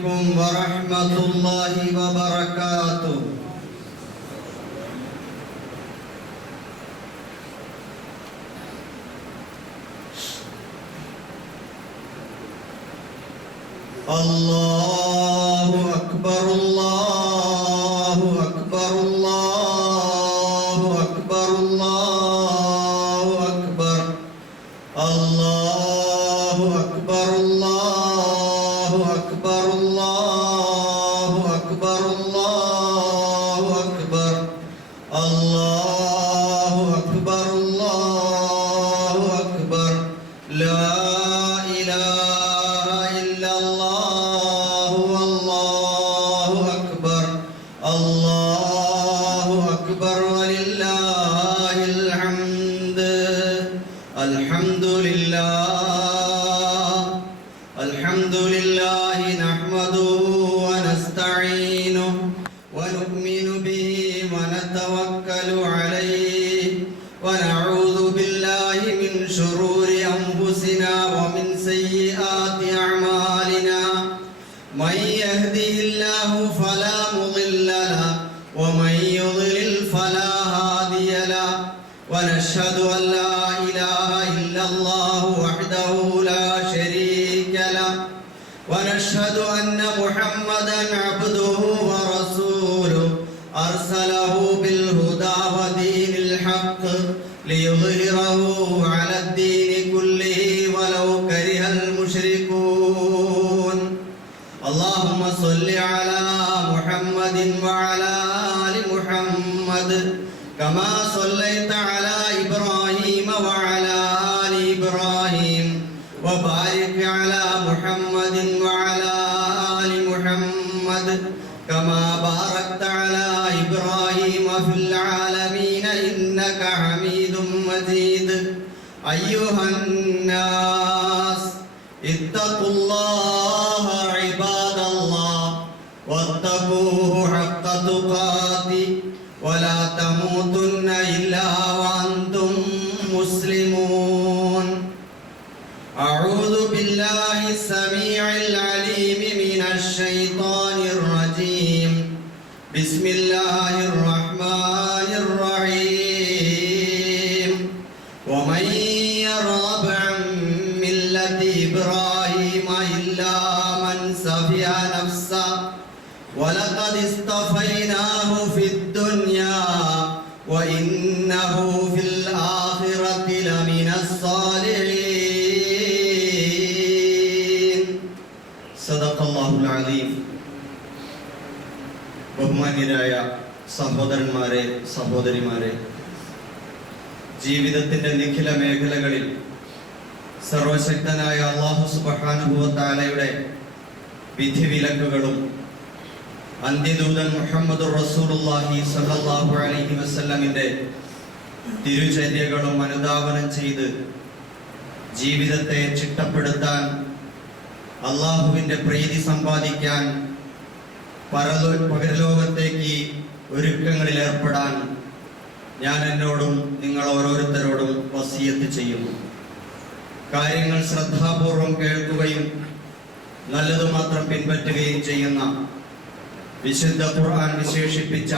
عليكم ورحمة الله وبركاته. الله أكبر الله أكبر الله أكبر الله أكبر الله أكبر الله أكبر الله أكبر الله أكبر الله أكبر الله أكبر لا إله إلا الله والله أكبر الله أكبر ولله الحمد. الحمد لله نحمده ونستعينه ونؤمن به ونتوكل عليه ونعوذ بالله من شرور أنفسنا ومن سيئات أعمالنا. من يهده الله فلا مضل له ومن يضلل فلا هادي له ونشهد أن لا إله إلا الله وحده لا شريك له ونشهد أن محمدا عبده ورسوله أرسله بالهدى ودين الحق ليظهره على الدين كله ولو كره المشركون. اللهم صل على محمد وعلى آل محمد كما صليت على إبراهيم وعلى آل إبراهيم وبارك على محمد وعلى آل محمد كما باركت على إبراهيم في العالمين إنك حميد مجيد. أيها الناس اتقوا الله عباد الله واتقوه حق تقاته ولا تموتن إلا وأنتم مسلمون. أعوذ بالله السميع العليم من الشيطان الرجيم. بسم الله الرحمن الرحيم. ومن يرغب عن ملة إبراهيم إلا من سفه نفسه ولقد اصطفيناه في الدنيا وإنه في الآخرة لمن الصالحين. صدق الله العظيم. ബഹുമാന്യരായ സഹോദരന്മാരെ, സഹോദരിമാരെ, ജീവിതത്തിന്റെ നിഖില മേഖലകളിൽ സർവശക്തനായ അല്ലാഹു സുബ്ഹാനഹു വ തആലയുടെ വിധിവിലക്കുകളും അന്ത്യദൂതൻ മുഹമ്മദുർ റസൂലുള്ളാഹി സ്വല്ലല്ലാഹു അലൈഹി വസല്ലമിന്റെ തിരുചര്യകളും അനുധാവനം ചെയ്ത് ജീവിതത്തെ ചിട്ടപ്പെടുത്താൻ, അള്ളാഹുവിന്റെ പ്രീതി സമ്പാദിക്കാൻ, പരലോകത്തേക്ക് ഒരുക്കങ്ങളിൽ ഏർപ്പെടാൻ ഞാൻ എന്നോടും നിങ്ങൾ ഓരോരുത്തരോടും വസിയത്ത് ചെയ്യുന്നു. കാര്യങ്ങൾ ശ്രദ്ധാപൂർവം കേൾക്കുകയും നല്ലതു മാത്രം പിൻപറ്റുകയും ചെയ്യുന്ന വിശുദ്ധ ഖുർആൻ വിശേഷിപ്പിച്ച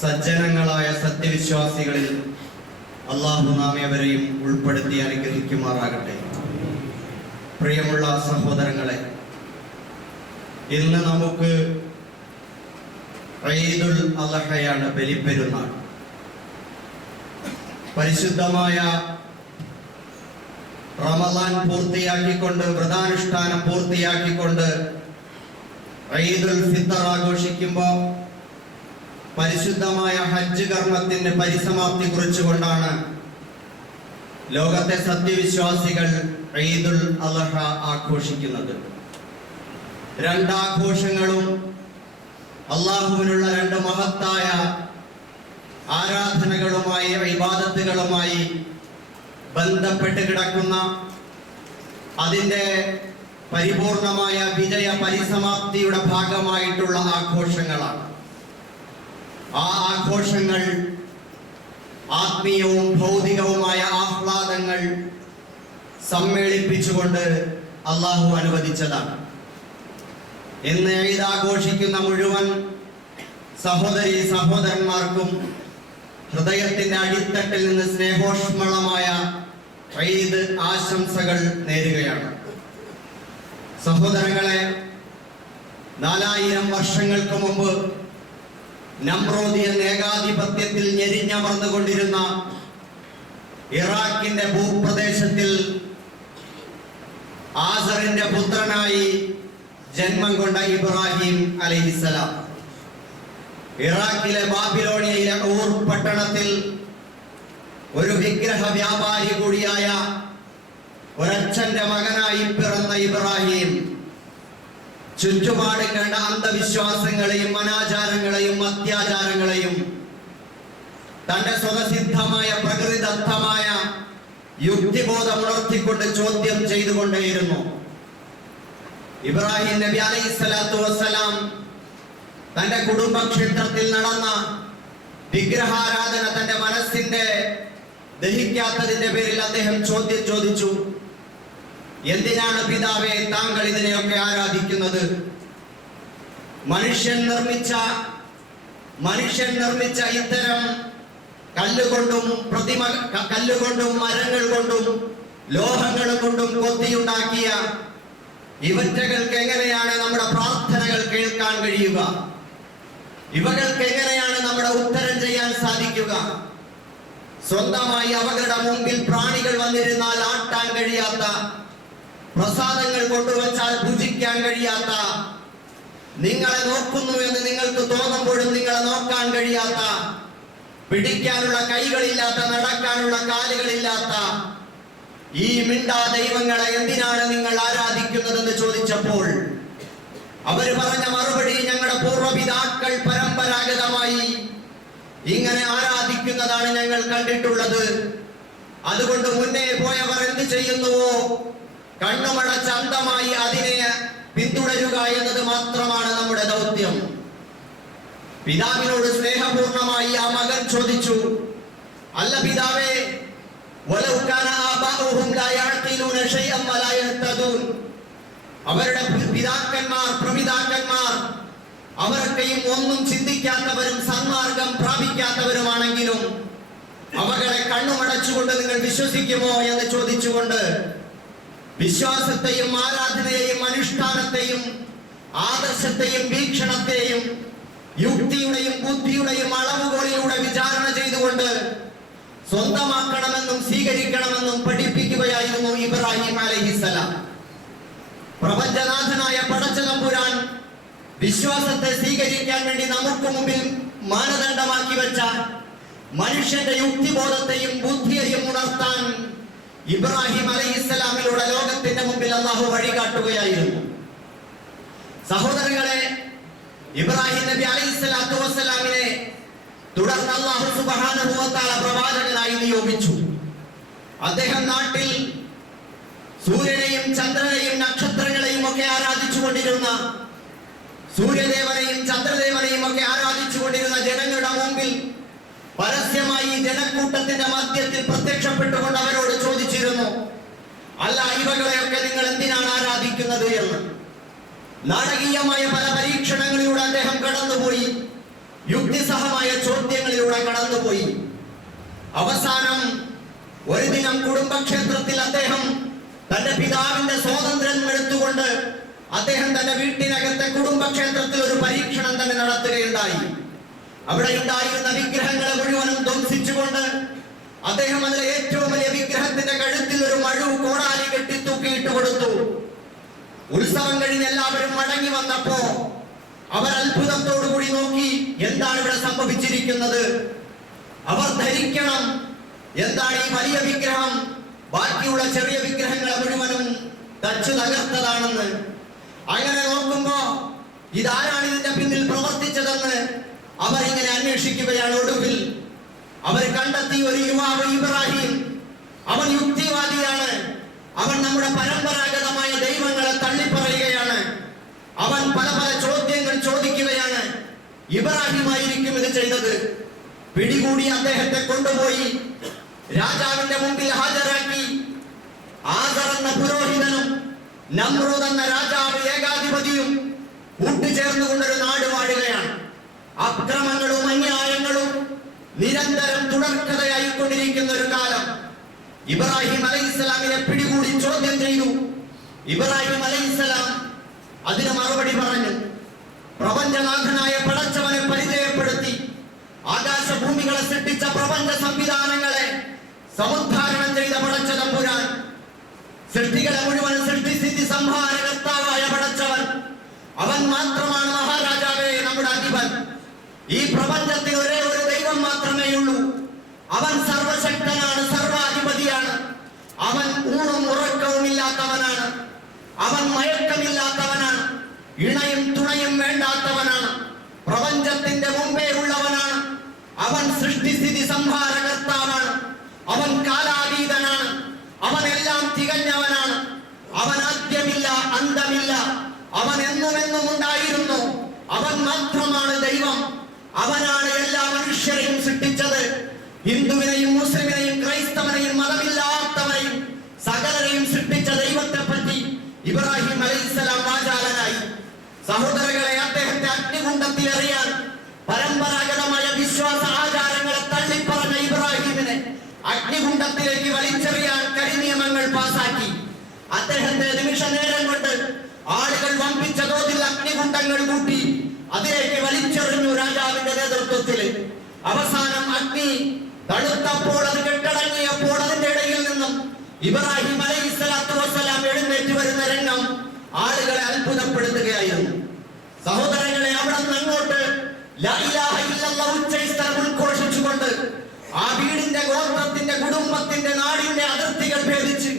സജ്ജനങ്ങളായ സത്യവിശ്വാസികളിൽ അല്ലാഹു നാം ഏവരെയും ഉൾപ്പെടുത്തി അനുഗ്രഹിക്കുമാറാകട്ടെ. പ്രിയമുള്ള സഹോദരങ്ങളെ, ഇന്ന് നമുക്ക് ഈദുൽ അദ്ഹയാണ്, ബലിപ്പെരുന്നാൾ. പരിശുദ്ധമായ റമളാൻ പൂർത്തിയാക്കിക്കൊണ്ട്, വ്രതാനുഷ്ഠാനം പൂർത്തിയാക്കിക്കൊണ്ട് ഈദുൽ ഫിത്തർ ആഘോഷിക്കുമ്പോൾ പരിശുദ്ധമായ ഹജ്ജ് കർമ്മത്തിന്റെ പരിസമാപ്തി കുറിച്ചുകൊണ്ടാണ് ലോകത്തെ സത്യവിശ്വാസികൾ ഈദുൽ അദ്ഹ ആഘോഷിക്കുന്നത്. രണ്ടാഘോഷങ്ങളും അള്ളാഹുവിനുള്ള രണ്ട് മഹത്തായ ആരാധനകളുമായി, ഇബാദത്തുകളുമായി ബന്ധപ്പെട്ട് കിടക്കുന്ന, അതിൻ്റെ പരിപൂർണമായ വിജയ പരിസമാപ്തിയുടെ ഭാഗമായിട്ടുള്ള ആഘോഷങ്ങളാണ്. ആ ആഘോഷങ്ങൾ ആത്മീയവും ഭൗതികവുമായ ആഹ്ലാദങ്ങൾ സമ്മേളിപ്പിച്ചുകൊണ്ട് അള്ളാഹു അനുവദിച്ചതാണ്. ഇന്ന് ഈദ് ആഘോഷിക്കുന്ന മുഴുവൻ സഹോദരി സഹോദരന്മാർക്കും ഹൃദയത്തിന്റെ അടിത്തട്ടിൽ നിന്ന് സ്നേഹോഷ്മളമായ ഈദ് ആശംസകൾ നേരുകയാണ്. സഹോദരങ്ങളെ, 4000 വർഷങ്ങൾക്ക് മുമ്പ് നമ്രൂദിയൻ ഏകാധിപത്യത്തിൽ ഞെരിഞ്ഞമർന്നുകൊണ്ടിരുന്ന ഇറാഖിന്റെ ഭൂപ്രദേശത്തിൽ ആസറിന്റെ പുത്രനായി ജന്മം കൊണ്ട ഇബ്രാഹിം അലൈഹിസ്സലാം ഇറാഖിലെ ബാബിലോണിയയിലെ ഊർ പട്ടണത്തിൽ ഒരു വിഗ്രഹ വ്യാപാരി കൂടിയായ ഒരച്ഛന്റെ മകനായി പിറന്ന ഇബ്രാഹിം ചുറ്റുപാട് കണ്ട അന്ധവിശ്വാസങ്ങളെയും അനാചാരങ്ങളെയും അത്യാചാരങ്ങളെയും തന്റെ സ്വതസിദ്ധമായ പ്രകൃതിദത്തമായ യുക്തിബോധം ഉണർത്തിക്കൊണ്ട് ചോദ്യം ചെയ്തുകൊണ്ടേയിരുന്നു. ഇബ്രാഹിം നബി അലൈഹിസ്സലാത്തു വസ്സലാം തന്റെ കുടുംബക്ഷേത്രത്തിൽ നടന്ന വിഗ്രഹാരാധന തന്റെ മനസ്സിന്റെ ദഹിക്കാത്തതിന്റെ പേരിൽ അദ്ദേഹം ചോദ്യം ചോദിച്ചു. എന്തിനാണ് പിതാവേ താങ്കൾ ഇതിനെയൊക്കെ ആരാധിക്കുന്നത്? മനുഷ്യൻ നിർമ്മിച്ച ഇത്തരം കല്ലുകൊണ്ടും മരങ്ങൾ കൊണ്ടും ലോഹങ്ങൾ കൊണ്ടും കൊത്തിയുണ്ടാക്കിയ ഇവറ്റകൾക്ക് എങ്ങനെയാണ് നമ്മുടെ പ്രാർത്ഥനകൾ കേൾക്കാൻ കഴിയുക? ഇവകൾക്ക് എങ്ങനെയാണ് നമ്മുടെ ഉത്തരം ചെയ്യാൻ സാധിക്കുക? സ്വന്തമായി അവകളുടെ മുമ്പിൽ പ്രാണികൾ വന്നിരുന്നാൽ ആട്ടാൻ കഴിയാത്ത, പ്രസാദങ്ങൾ കൊണ്ടുവച്ചാൽ ഭുജിക്കാൻ കഴിയാത്ത, നിങ്ങളെ നോക്കുന്നു എന്ന് നിങ്ങൾക്ക് തോന്നുമ്പോഴും നിങ്ങളെ നോക്കാൻ കഴിയാത്ത, പിടിക്കാനുള്ള കൈകളില്ലാത്ത, നടക്കാനുള്ള കാലുകളില്ലാത്ത ഈ മിണ്ടാ ദൈവങ്ങളെ എന്തിനാണ് നിങ്ങൾ ആരാധിക്കുന്നതെന്ന് ചോദിച്ചപ്പോൾ അവര് പറഞ്ഞ മറുപടി, ഞങ്ങളുടെ പൂർവ്വപിതാക്കൾ പരമ്പരാഗതമായി ഇങ്ങനെ ആരാധിക്കുന്നതാണ് ഞങ്ങൾ കണ്ടിട്ടുള്ളത്. അതുകൊണ്ട് മുന്നേ പോയവർ എന്ത് ചെയ്യുന്നുവോ കണ്ണുമടച്ച അന്ധമായി അതിനെ പിന്തുടരുക എന്നത് മാത്രമാണ് നമ്മുടെ ദൗത്യം. പിതാവിനോട് സ്നേഹപൂർണമായി ആ മകൻ ചോദിച്ചു, അല്ല പിതാവേ, അവരുടെ പ്രപിതാക്കന്മാർ അവരൊക്കെയും ഒന്നും ചിന്തിക്കാത്തവരും സന്മാർഗം പ്രാപിക്കാത്തവരുമാണെങ്കിലും അവകളെ കണ്ണുമടച്ചുകൊണ്ട് നിങ്ങൾ വിശ്വസിക്കുമോ എന്ന് ചോദിച്ചുകൊണ്ട് വിശ്വാസത്തെയും ആരാധനയെയും അനുഷ്ഠാനത്തെയും ആദർശത്തെയും വീക്ഷണത്തെയും യുക്തിയുടെയും ബുദ്ധിയുടെയും അളവുകോലിലൂടെ വിചാരണ ചെയ്തുകൊണ്ട് സ്വന്തമാക്കണമെന്നും സ്വീകരിക്കണമെന്നും പഠിപ്പിക്കുകയായിരുന്നു ഇബ്രാഹിം അലൈഹിസ്സലാം. പ്രപഞ്ചനാഥനായ പടച്ചതമ്പുരാൻ വിശ്വാസത്തെ സ്വീകരിക്കാൻ വേണ്ടി നമുക്ക് മുമ്പിൽ മാനദണ്ഡമാക്കി വെച്ച മനുഷ്യന്റെ യുക്തിബോധത്തെയും ബുദ്ധിയെയും ഉണർത്താൻ ഇബ്രാഹിം അലൈഹിസ്സലാമിലൂടെ ലോകത്തിന്റെ മുമ്പിൽ അല്ലാഹു വഴികാട്ടുകയായിരുന്നു. സഹോദരങ്ങളെ, ഇബ്രാഹിം നബി അലൈഹിസ്സലാത്തു വസ്സലാമിനെ തുടർന്ന് അല്ലാഹു സുബ്ഹാനഹു വ തആല പ്രവാചകനായി നിയോഗിച്ചു. അദ്ദേഹം നാട്ടിൽ സൂര്യനെയും ചന്ദ്രനെയും നക്ഷത്രങ്ങളെയും ഒക്കെ ആരാധിച്ചുകൊണ്ടിരുന്ന, സൂര്യദേവനെയും ചന്ദ്രദേവനെയും ഒക്കെ ആരാധിച്ചുകൊണ്ടിരുന്ന ജനങ്ങളുടെ മുമ്പിൽ പരസ്യമായി ജനക്കൂട്ടത്തിന്റെ മധ്യത്തിൽ പ്രത്യക്ഷപ്പെട്ടുകൊണ്ട് അവരോട് ചോദിച്ചിരുന്നു, അല്ല, ഇവകളെയൊക്കെ നിങ്ങൾ എന്തിനാണ് ആരാധിക്കുന്നത് എന്ന്. നാടകീയമായ പല പരീക്ഷണങ്ങളിലൂടെ അദ്ദേഹം കടന്നുപോയി, യുക്തിസഹമായ ചോദ്യങ്ങളിലൂടെ കടന്നുപോയി. അവസാനം ഒരു ദിനം കുടുംബക്ഷേത്രത്തിൽ അദ്ദേഹം തന്റെ പിതാവിന്റെ സ്വാതന്ത്ര്യം എടുത്തുകൊണ്ട് അദ്ദേഹം തന്റെ വീട്ടിനകത്തെ കുടുംബക്ഷേത്രത്തിൽ ഒരു പരീക്ഷണം തന്നെ നടത്തുകയുണ്ടായി. അവിടെ ഉണ്ടായിരുന്ന വിഗ്രഹങ്ങളെ മുഴുവനും ധ്വംസിച്ചുകൊണ്ട് അദ്ദേഹം അതിലെ ഏറ്റവും വലിയ വിഗ്രഹത്തിന്റെ കഴുത്തിൽ ഒരു മഴു കോടാലി കെട്ടി തൂക്കിയിട്ട് കൊടുത്തു. ഉത്സവം കഴിഞ്ഞ് എല്ലാവരും മടങ്ങി വന്നപ്പോ അവർ അത്ഭുതത്തോടുകൂടി നോക്കി, എന്താണ് ഇവിടെ സംഭവിച്ചിരിക്കുന്നത്? അവർ ധരിക്കണം, എന്താണ് ഈ വലിയ വിഗ്രഹം ബാക്കിയുള്ള ചെറിയ വിഗ്രഹങ്ങളെ മുഴുവനും തച്ചു തകർത്തതാണെന്ന്. അങ്ങനെ നോക്കുമ്പോ ഇതാരാണ് ഇതിന്റെ പിന്നിൽ പ്രവർത്തിച്ചതെന്ന് അവർ ഇങ്ങനെ അന്വേഷിക്കുകയാണ്. ഒടുവിൽ അവർ കണ്ടെത്തി ഒരു യുവാവ് ഇബ്രാഹിം. അവൻ യുക്തിവാദിയാണ്. അവൻ നമ്മുടെ പരമ്പരാഗതമായ ദൈവങ്ങളെ തള്ളിപ്പറയുകയാണ്. അവൻ പല പല ചോദ്യങ്ങൾ ചോദിക്കുകയാണ്. ഇബ്രാഹിമായിരിക്കും ഇത് ചെയ്തത്. പിടികൂടി അദ്ദേഹത്തെ കൊണ്ടുപോയി രാജാവിന്റെ മുമ്പിൽ ഹാജരാക്കി. ആസർ എന്ന പുരോഹിതനും നമ്രൂദ് എന്ന രാജാവ് ഏകാധിപതിയും കൂട്ടുചേർന്നുകൊണ്ടൊരു നാട് വാഴുകയാണ്. അക്രമങ്ങളും അന്യായങ്ങളും നിരന്തരം തുടർക്കഥയായിക്കൊണ്ടിരിക്കുന്ന ഒരു കാലം. ഇബ്രാഹിം അലൈഹിസ്സലാമിനെ പിടികൂടി ചോദ്യം ചെയ്തു. ഇബ്രാഹിം അലൈഹിസ്സലാം അതിന് മറുപടി പറഞ്ഞു. പ്രപഞ്ചനാഥനായ പടച്ചവനെ പരിചയപ്പെടുത്തി. ആകാശഭൂമികളെ സൃഷ്ടിച്ച പ്രപഞ്ച സംവിധാനങ്ങളെ സമുദ്ധാരണം ചെയ്ത പടച്ച തമ്പുരാൻ, സൃഷ്ടികളെ മുഴുവൻ സൃഷ്ടിസ്ഥിതി സംഹാരകർത്താവായ പടച്ചവൻ, അവൻ മാത്രമാണ് മഹാരാജാവേ, നമ്മുടെ അധിപൻ. ഈ പ്രപഞ്ചത്തിൽ ഒരേ ഒരു ദൈവം മാത്രമേ ഉള്ളൂ. അവൻ സർവശക്തനാണ്, സർവാധിപതിയാണ്. അവൻ ഊണും ഉറക്കവും ഇല്ലാത്തവനാണ്. അവൻ മയക്കമില്ലാത്തവനാണ്. ഇണയും തുണയും വേണ്ടാത്തവനാണ്. പ്രപഞ്ചത്തിന്റെ മുമ്പേ ഉള്ളവനാണ്. അവൻ സൃഷ്ടിസ്ഥിതി സംഹാരകർത്താവാണ്. അവൻ കാലാതീതനാണ്. അവൻ എല്ലാം തികഞ്ഞവനാണ്. അവൻ ആദ്യമില്ല, അന്തമില്ല. അവൻ എന്നുമെന്നും ഉണ്ടായിരുന്നു. അവൻ മാത്രമാണ് ദൈവം. അവനാണ് എല്ലാ മനുഷ്യരെയും സൃഷ്ടിച്ചത്. ഹിന്ദുവിനെയും മുസ്ലിമിനെയും ക്രൈസ്തവനെയും മതമില്ലാത്തവനെയും സകലരെയും സൃഷ്ടിച്ച ദൈവത്തെ പറ്റി ഇബ്രാഹിം അലൈഹിസ്സലാം വാചാലനായി. സഹോദരങ്ങളെ, അദ്ദേഹത്തെ അഗ്നികുണ്ഡത്തിൽ എറിയാൻ പരമ്പരാഗതമായ വിശ്വാസ ആചാരങ്ങളെ തള്ളിപ്പറഞ്ഞ ഇബ്രാഹിമിനെ അഗ്നികുണ്ഡത്തിലേക്ക് വലിച്ചെറിയാൻ കരിനിയമങ്ങൾ പാസാക്കി. അദ്ദേഹത്തെ നിമിഷ നേരം കൊണ്ട് ആളുകൾ വമ്പിച്ച തോതിൽ അഗ്നികുണ്ഡങ്ങൾ കൂട്ടി അതിലേക്ക് വലിച്ചെറിഞ്ഞു രാജാവിന്റെ നേതൃത്വത്തിൽ. അവസാനം അഗ്നി തണുത്തപ്പോൾ, അത് കെട്ടടങ്ങിയപ്പോൾ അതിന്റെ ഇടയിൽ നിന്നും ഇബ്രാഹിം അലൈഹിസ്സലാത്തു വസ്സലാം എഴുന്നേറ്റ് വരുന്ന രംഗം ആളുകളെ അത്ഭുതപ്പെടുത്തുകയായിരുന്നു. സഹോദരങ്ങളെ, അവിടെ നിന്ന് അങ്ങോട്ട് ലാ ഇലാഹ ഇല്ലല്ലാഹ് ഉച്ചസ്ഥലം ഉദ്ഘോഷിച്ചുകൊണ്ട് ആ വീടിന്റെ, ഗോത്രത്തിന്റെ, കുടുംബത്തിന്റെ, നാടിന്റെ അതിർത്തികൾ ഭേദിച്ച്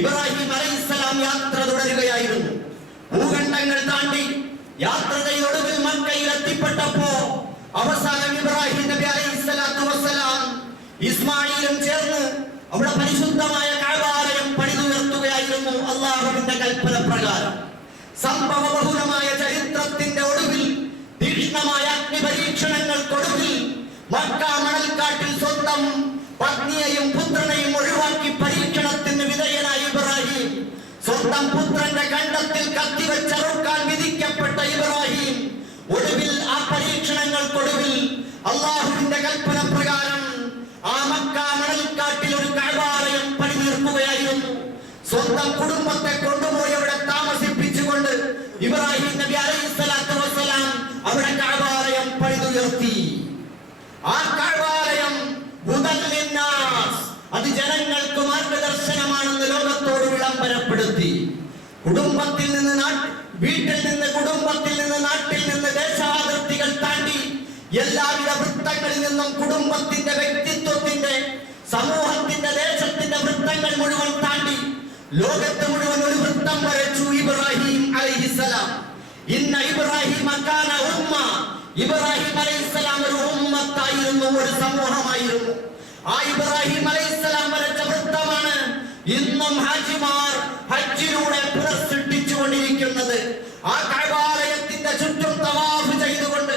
ഇബ്രാഹിം അലൈഹിസ്സലാം യാത്ര തുടരുകയായിരുന്നു. ഭൂഖണ്ഡങ്ങൾ താണ്ടി യാത്ര ചെയ്തൊടുവിൽ മക്കയിൽ എത്തിപ്പെട്ടപ്പോ അവസാനം ഇബ്രാഹിം നബി അലൈഹിസ്സലാത്തു വസ്സലാം ഇസ്മായിലും ചേർന്ന് അവിടെ പരിശുദ്ധമായ കഅബാലയം പണിതുയർത്തുകയായിരുന്നു അല്ലാഹുവിന്റെ കൽപ്പന പ്രകാരം. സംഭവബഹുലമായ ചരിത്രത്തിന്റെ ഒടുവിൽ, തീക്ഷ്ണമായ അഗ്നിപരീക്ഷണങ്ങൾക്കൊടുവിൽ മക്ക മണൽക്കാട്ടിൽ സ്വന്തം പത്നിയെയും പുത്രനെയും ഒഴിവാക്കി പരീക്ഷണത്തിന് വിധേയനായ ഇബ്രാഹിം, സ്വന്തം പുത്രന്റെ കണ്ടത്തിൽ കത്തിവെച്ചറുക്കാൻ വിധിക്കപ്പെട്ട ഇബ്രാഹിം, ഒടുവിൽ ആ പരീക്ഷണങ്ങൾക്കൊടുവിൽ അല്ലാഹുവിന്റെ കൽപ്പന പ്രകാരം ആ മക്ക മണൽക്കാട്ടിൽ ഒരു കഅബാലയം പണിതീർക്കുകയായിരുന്നു. സ്വന്തം കുടുംബത്തെ കൊണ്ടുപോയി അവിടെ താമസിപ്പിച്ചുകൊണ്ട് ഇബ്രാഹിം നബി അലൈഹിസ്സലാത്തു വസ്സലാം അവിടെ കഅബാലയം പണിതുയർത്തി. ആ കഅബാലയം അത് ജനങ്ങൾക്ക് മാർഗദർശനമാണെന്ന് ലോകത്തോട് വിളംബരപ്പെടുത്തി. കുടുംബത്തിൽ നിന്ന് വീട്ടിൽ നിന്ന്, കുടുംബത്തിൽ നിന്ന്, നാട്ടിൽ നിന്ന്, ദേശാതിർത്തികൾ താണ്ടി എല്ലാവിധ വൃത്തങ്ങളിൽ നിന്നും കുടുംബത്തിന്റെ, വ്യക്തിത്വത്തിന്റെ, സമൂഹത്തിന്റെ, ദേശത്തിന്റെ വൃത്തങ്ങൾ മുഴുവൻ താണ്ടി ലോകത്ത് മുഴുവൻ ഒരു വൃത്തം വരച്ചു ഇബ്രാഹിം അലൈഹിസ്സലാം. ഇന്ന ഇബ്രാഹിം കാന ഉമ്മ. ഇബ്രാഹിം അലൈഹിസ്സലാം ഒരു ഉമ്മത്തായിരുന്നു, ഒരു സമൂഹമായിരുന്നു. ആ ഇബ്രാഹിം അലൈഹിസ്സലാം വരച്ച വൃത്തമാണ് ഇന്നും ഹാജിമാർ ഹജ്ജിലൂടെ പുനഃസൃഷ്ടിച്ചുകൊണ്ടിരിക്കുന്നത്. ആ കഅബാലയത്തിന്റെ ചുറ്റും തവാഫ് ചെയ്തുകൊണ്ട്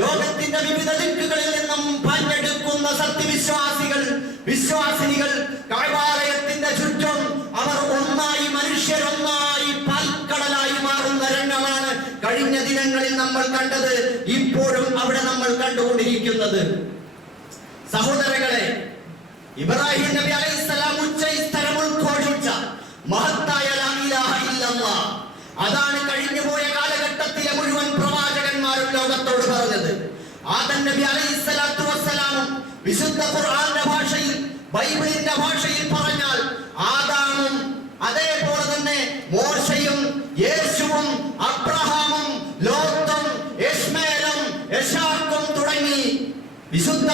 ലോകത്തിന്റെ വിവിധ ദിക്കുകളിൽ നിന്നും പഞ്ഞെടുക്കുന്ന സത്യവിശ്വാസികൾ, വിശ്വാസിനികൾ കഅബാലയത്തിന്റെ ചുറ്റും അവർ ഒന്നായി, മനുഷ്യരൊന്നായി പാൽക്കടലായി മാറുന്ന രംഗമാണ് കഴിഞ്ഞ ദിനങ്ങളിൽ നമ്മൾ കണ്ടത്. ഇപ്പോഴും അവിടെ നമ്മൾ കണ്ടുകൊണ്ടിരിക്കുന്നത്. സഹോദരങ്ങളെ, ഇബ്രാഹിം നബി അലൈഹിസ്സലാം ഉച്ചസ്ഥലം ഉദ്ഘോഷിച്ച മഹത്തായ ലാ ഇലാഹ ഇല്ലല്ലാഹ്, അതാണ് കഴിഞ്ഞുപോയ കാലഘട്ടത്തിലെ മുഴുവൻ പ്രവാചകന്മാരും ലോകത്തോട് പറഞ്ഞത്. ആദം നബി അലൈഹിസ്സലാത്തു വസ്സലാമും വിശുദ്ധ ഖുർആന്റെ ഭാഷയിൽ, ബൈബിളിന്റെ ഭാഷയിൽ പറഞ്ഞാൽ ആദാമും, അതേപോലെ തന്നെ മോശയും, യേശുവും, അബ്രഹാമും, ലോത്തും, ഇസ്മായിലും, ഇസ്ഹാഖും തുടങ്ങി വിശുദ്ധ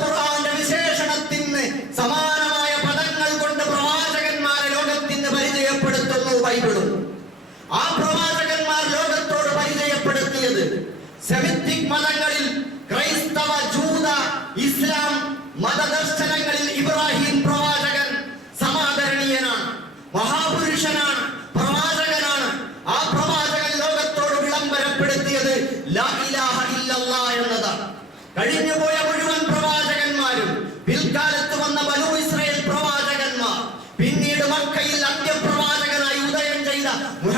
ഖുർആന്റെ വിശേഷണത്തിന് സമാനമായ പദങ്ങൾ കൊണ്ട് പ്രവാചകന്മാരെ ലോകത്തിന് പരിചയപ്പെടുത്തുന്നു ബൈബിളും. ആ പ്രവാചകന്മാർ ലോകത്തോട് പരിചയപ്പെടുത്തിയത് സെമിറ്റിക് മതങ്ങളിൽ, ക്രൈസ്തവ, ജൂത, ഇസ്ലാം മതദർശനങ്ങളിൽ ഇബ്രാഹിം പ്രവാചകൻ സമാദരണീയനാണ്, മഹാപുരുഷനാണ്, പ്രവാചകനാണ്. ആ പ്രവാചകൻ ലോകത്തോട് വിളംബരപ്പെടുത്തിയത് ലാ ഇലാഹ ഇല്ലല്ലാഹ് എന്നതാണ്. കഴിഞ്ഞുപോയ മുഴുവൻ പ്രവാചകന്മാരും, പിൽക്കാലത്ത് വന്ന ബനൂ ഇസ്രായേൽ പ്രവാചകന്മാർ, പിന്നീട് മക്കയിൽ അന്ത്യപ്രവാചകനായി ഉദയം ചെയ്ത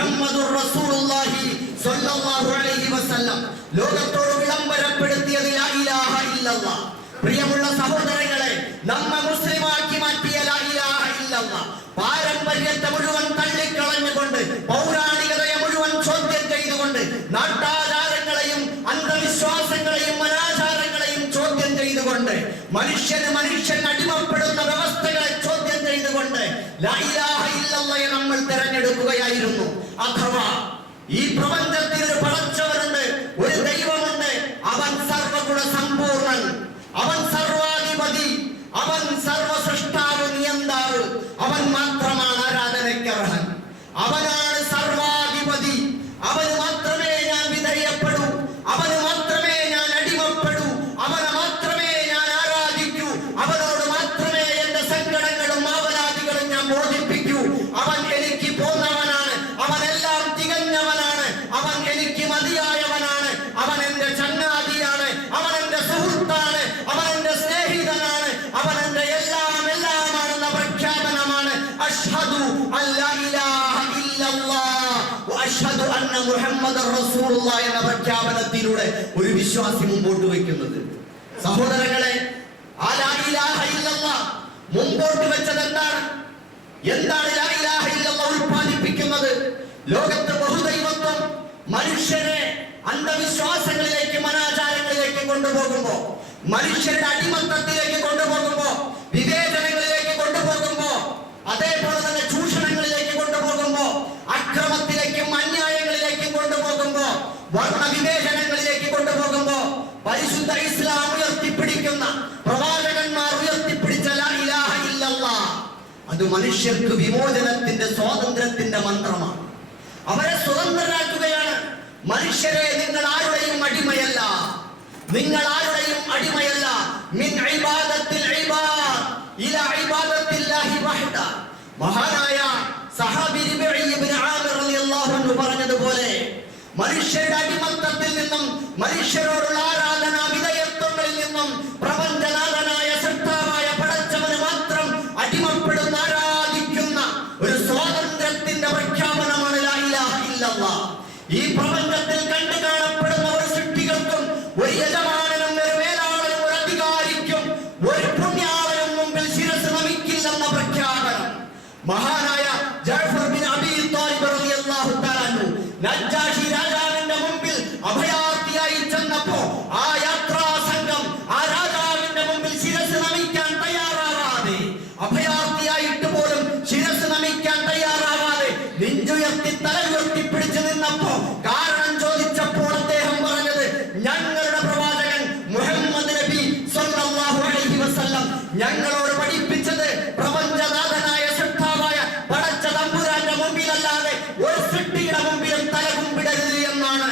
മുഹമ്മദുർ റസൂലുള്ളാഹി സ്വല്ലല്ലാഹു അലൈഹി വസല്ലം ലോകത്തോട് വിളംബരപ്പെടുത്തിയത് ലാ ഇലാഹ ഇല്ലല്ലാഹ്. പ്രിയമുള്ള സഹോദരങ്ങളെ, നമ്മെ മുസ്ലിമാക്കി മാറ്റിയ ലാ ഇലാഹ ഇല്ലല്ലാഹ് പാരമ്പര്യത്തെ മുഴുവൻ തള്ളിക്കളഞ്ഞുകൊണ്ട്, പൗരാണികതയെ മുഴുവൻ ചോദ്യം ചെയ്തുകൊണ്ട്, നാട്ടാചാരങ്ങളെയും അന്ധവിശ്വാസങ്ങളെയും അനാചാരങ്ങളെയും ചോദ്യം ചെയ്തുകൊണ്ട്, മനുഷ്യൻ അടിമപ്പെടുന്ന വ്യവസ്ഥകളെ ചോദ്യം ചെയ്തുകൊണ്ട് ലാ ഇലാഹ ഇല്ലല്ലാഹയെ നമ്മൾ തിരഞ്ഞെടുക്കുകയായിരുന്നു. അഥവാ ഈ പ്രപഞ്ചത്തിൽ ഒരു പടച്ചവനുണ്ട്, ഒരു ദൈവമുണ്ട്. അവൻ സർവഗുണ സമ്പൂർണൻ, അവൻ സർവാധിപതി, അവൻ സർവസൃഷ്ടാവ്, നിയന്താവ്. അവൻ മാത്രമാണ് ആരാധനയ്ക്ക് അർഹൻ. അവനാണ് സർവാധിപതി. അവന് മാത്രമേ ഞാൻ വിധേയപ്പെടൂ, അവന് മാത്രമേ ഞാൻ അടിമപ്പെടൂ, അവനെ മാത്രമേ ഞാൻ ആരാധിക്കൂ, അവനോട് മാത്രമേ എന്റെ സങ്കടങ്ങളും ആവലാതികളും ഞാൻ ബോധിപ്പിക്കൂ. അവൻ എനിക്ക് പോന്നവനാണ്, അവനെല്ലാം തികഞ്ഞവനാണ്, അവൻ എനിക്ക് മതിയായവനാണ്, അവൻ എന്റെ ചങ്ങാതിയാണ്, അവൻ എന്റെ സുഹൃത്താണ്, അവൻ എന്റെ സ്നേഹിതനാണ്, അവൻ എന്റെ എല്ലാമാണെന്ന പ്രഖ്യാപനമാണ് അഷ്ഹദു അല്ലാ ഇലാഹ ഇല്ലല്ലാഹ് വ അഷ്ഹദു അന്ന മുഹമ്മദർ റസൂലുള്ളാഹി എന്ന പ്രഖ്യാപനത്തിലൂടെ ഒരു വിശ്വാസി മുമ്പോട്ട് വയ്ക്കുന്നത്. സഹോദരങ്ങളെ, ആ ലാ ഇലാഹ ഇല്ലല്ലാഹ് മുമ്പോട്ട് വെച്ചത് എന്താണ്? ലാ ഇലാഹ ഇല്ലല്ലാഹ് ഉൽപ്പാദിപ്പിക്കുന്നത്? ലോകത്ത് ബഹുദൈവത്വം മനുഷ്യരെ അന്ധവിശ്വാസങ്ങളിലേക്ക്, അനാചാരങ്ങളിലേക്ക് കൊണ്ടുപോകുമ്പോ, മനുഷ്യരുടെ അടിമത്തത്തിലേക്ക് കൊണ്ടുപോകുമ്പോ, വിവേചനങ്ങളിലേക്ക് കൊണ്ടുപോകുമ്പോ, അതേപോലെ തന്നെ ചൂഷണങ്ങളിലേക്ക് കൊണ്ടുപോകുമ്പോ, അക്രമത്തിലേക്കും അന്യായങ്ങളിലേക്കും കൊണ്ടുപോകുമ്പോ, വർണ്ണവിവേചനങ്ങളിലേക്ക് കൊണ്ടുപോകുമ്പോ, പരിശുദ്ധ ഇസ്ലാം ഉയർത്തിപ്പിടിക്കുന്ന, പ്രവാചകന്മാർ ഉയർത്തിപ്പിടിച്ച ലാ ഇലാഹ ഇല്ലല്ലാഹ് അത് മനുഷ്യർക്ക് വിമോചനത്തിന്റെ, സ്വാതന്ത്ര്യത്തിന്റെ മന്ത്രമാണ്. അവരെ സ്വതന്ത്രരാക്കുകയാണ്. മനുഷ്യരെ, നിങ്ങൾ ആരുടെയും അടിമയല്ല, നിങ്ങൾ ആരുടെയും അടിമയല്ല. മിൻ ഇബാദത്തിൽ ഇബാദ് ഇലാ ഇബാദത്തില്ലാഹി വഹദ. മഹാനായ സഹാബി റിബഈ ഇബ്നു ആമിർ റളിയല്ലാഹു അൻഹു പറഞ്ഞതുപോലെ, മനുഷ്യരുടെ അടിമത്തത്തിൽ നിന്നും, മനുഷ്യരോടുള്ള ആരാധനാ വിധേയത്വങ്ങളിൽ നിന്നും പ്രപഞ്ചനാഥനായ സൃഷ്ടാവായ പടച്ചവന് മാത്രം അടിമപ്പെടുന്ന, ആരാധിക്കുന്ന ഒരു സ്വാതന്ത്ര്യത്തിന്റെ പ്രഖ്യാപനമാണ് ലാ ഇലാഹ ഇല്ലല്ലാഹ്. ഈ പ്രപഞ്ചത്തിൽ കണ്ടു കാണപ്പെടുന്ന ഒരു സൃഷ്ടികൾക്കും, ഒരു യജമാനനും, ഒരു മേലാളനും, ഒരു അധികാരിക്കും, ഒരു പുണ്യാളനും മുമ്പിൽ ശിരസ് നമിക്കില്ലെന്ന പ്രഖ്യാപനം മഹാനായ ജഅഫർ ബിൻ അബീ ത്വാലിബ് റളിയല്ലാഹു തആല അൻഹു നജ്ജാശി രാജാവിന്റെ മുമ്പിൽ അഭയാർത്ഥിയായി ചെന്നപ്പോ, ആ യാത്രാ സംഘം ആ രാജാവിന്റെ മുമ്പിൽ ശിരസ് നമിക്കാൻ തയ്യാറാവാതെ, അഭയാർത്ഥിയായിട്ട് പോലും ശിരസ് നമിക്കാൻ തയ്യാറാവാതെ നെഞ്ചുയർത്തി തലയുയർത്തി പിടിച്ചു നിന്നപ്പോ, കാരണം ചോദിച്ചപ്പോൾ അദ്ദേഹം പറഞ്ഞത്, ഞങ്ങളുടെ പ്രവാചകൻ മുഹമ്മദ് നബി സ്വല്ലല്ലാഹു അലൈഹി വസല്ലം ഞങ്ങളോട് പഠിപ്പിച്ചത് പ്രപഞ്ചനാഥനായ സൃഷ്ടാവായ പടച്ച തമ്പുരാന്റെ മുമ്പിലല്ലാതെ ഒരു സൃഷ്ടിയുടെ മുമ്പിലും തലകുമ്പിടരുത് എന്നാണ്.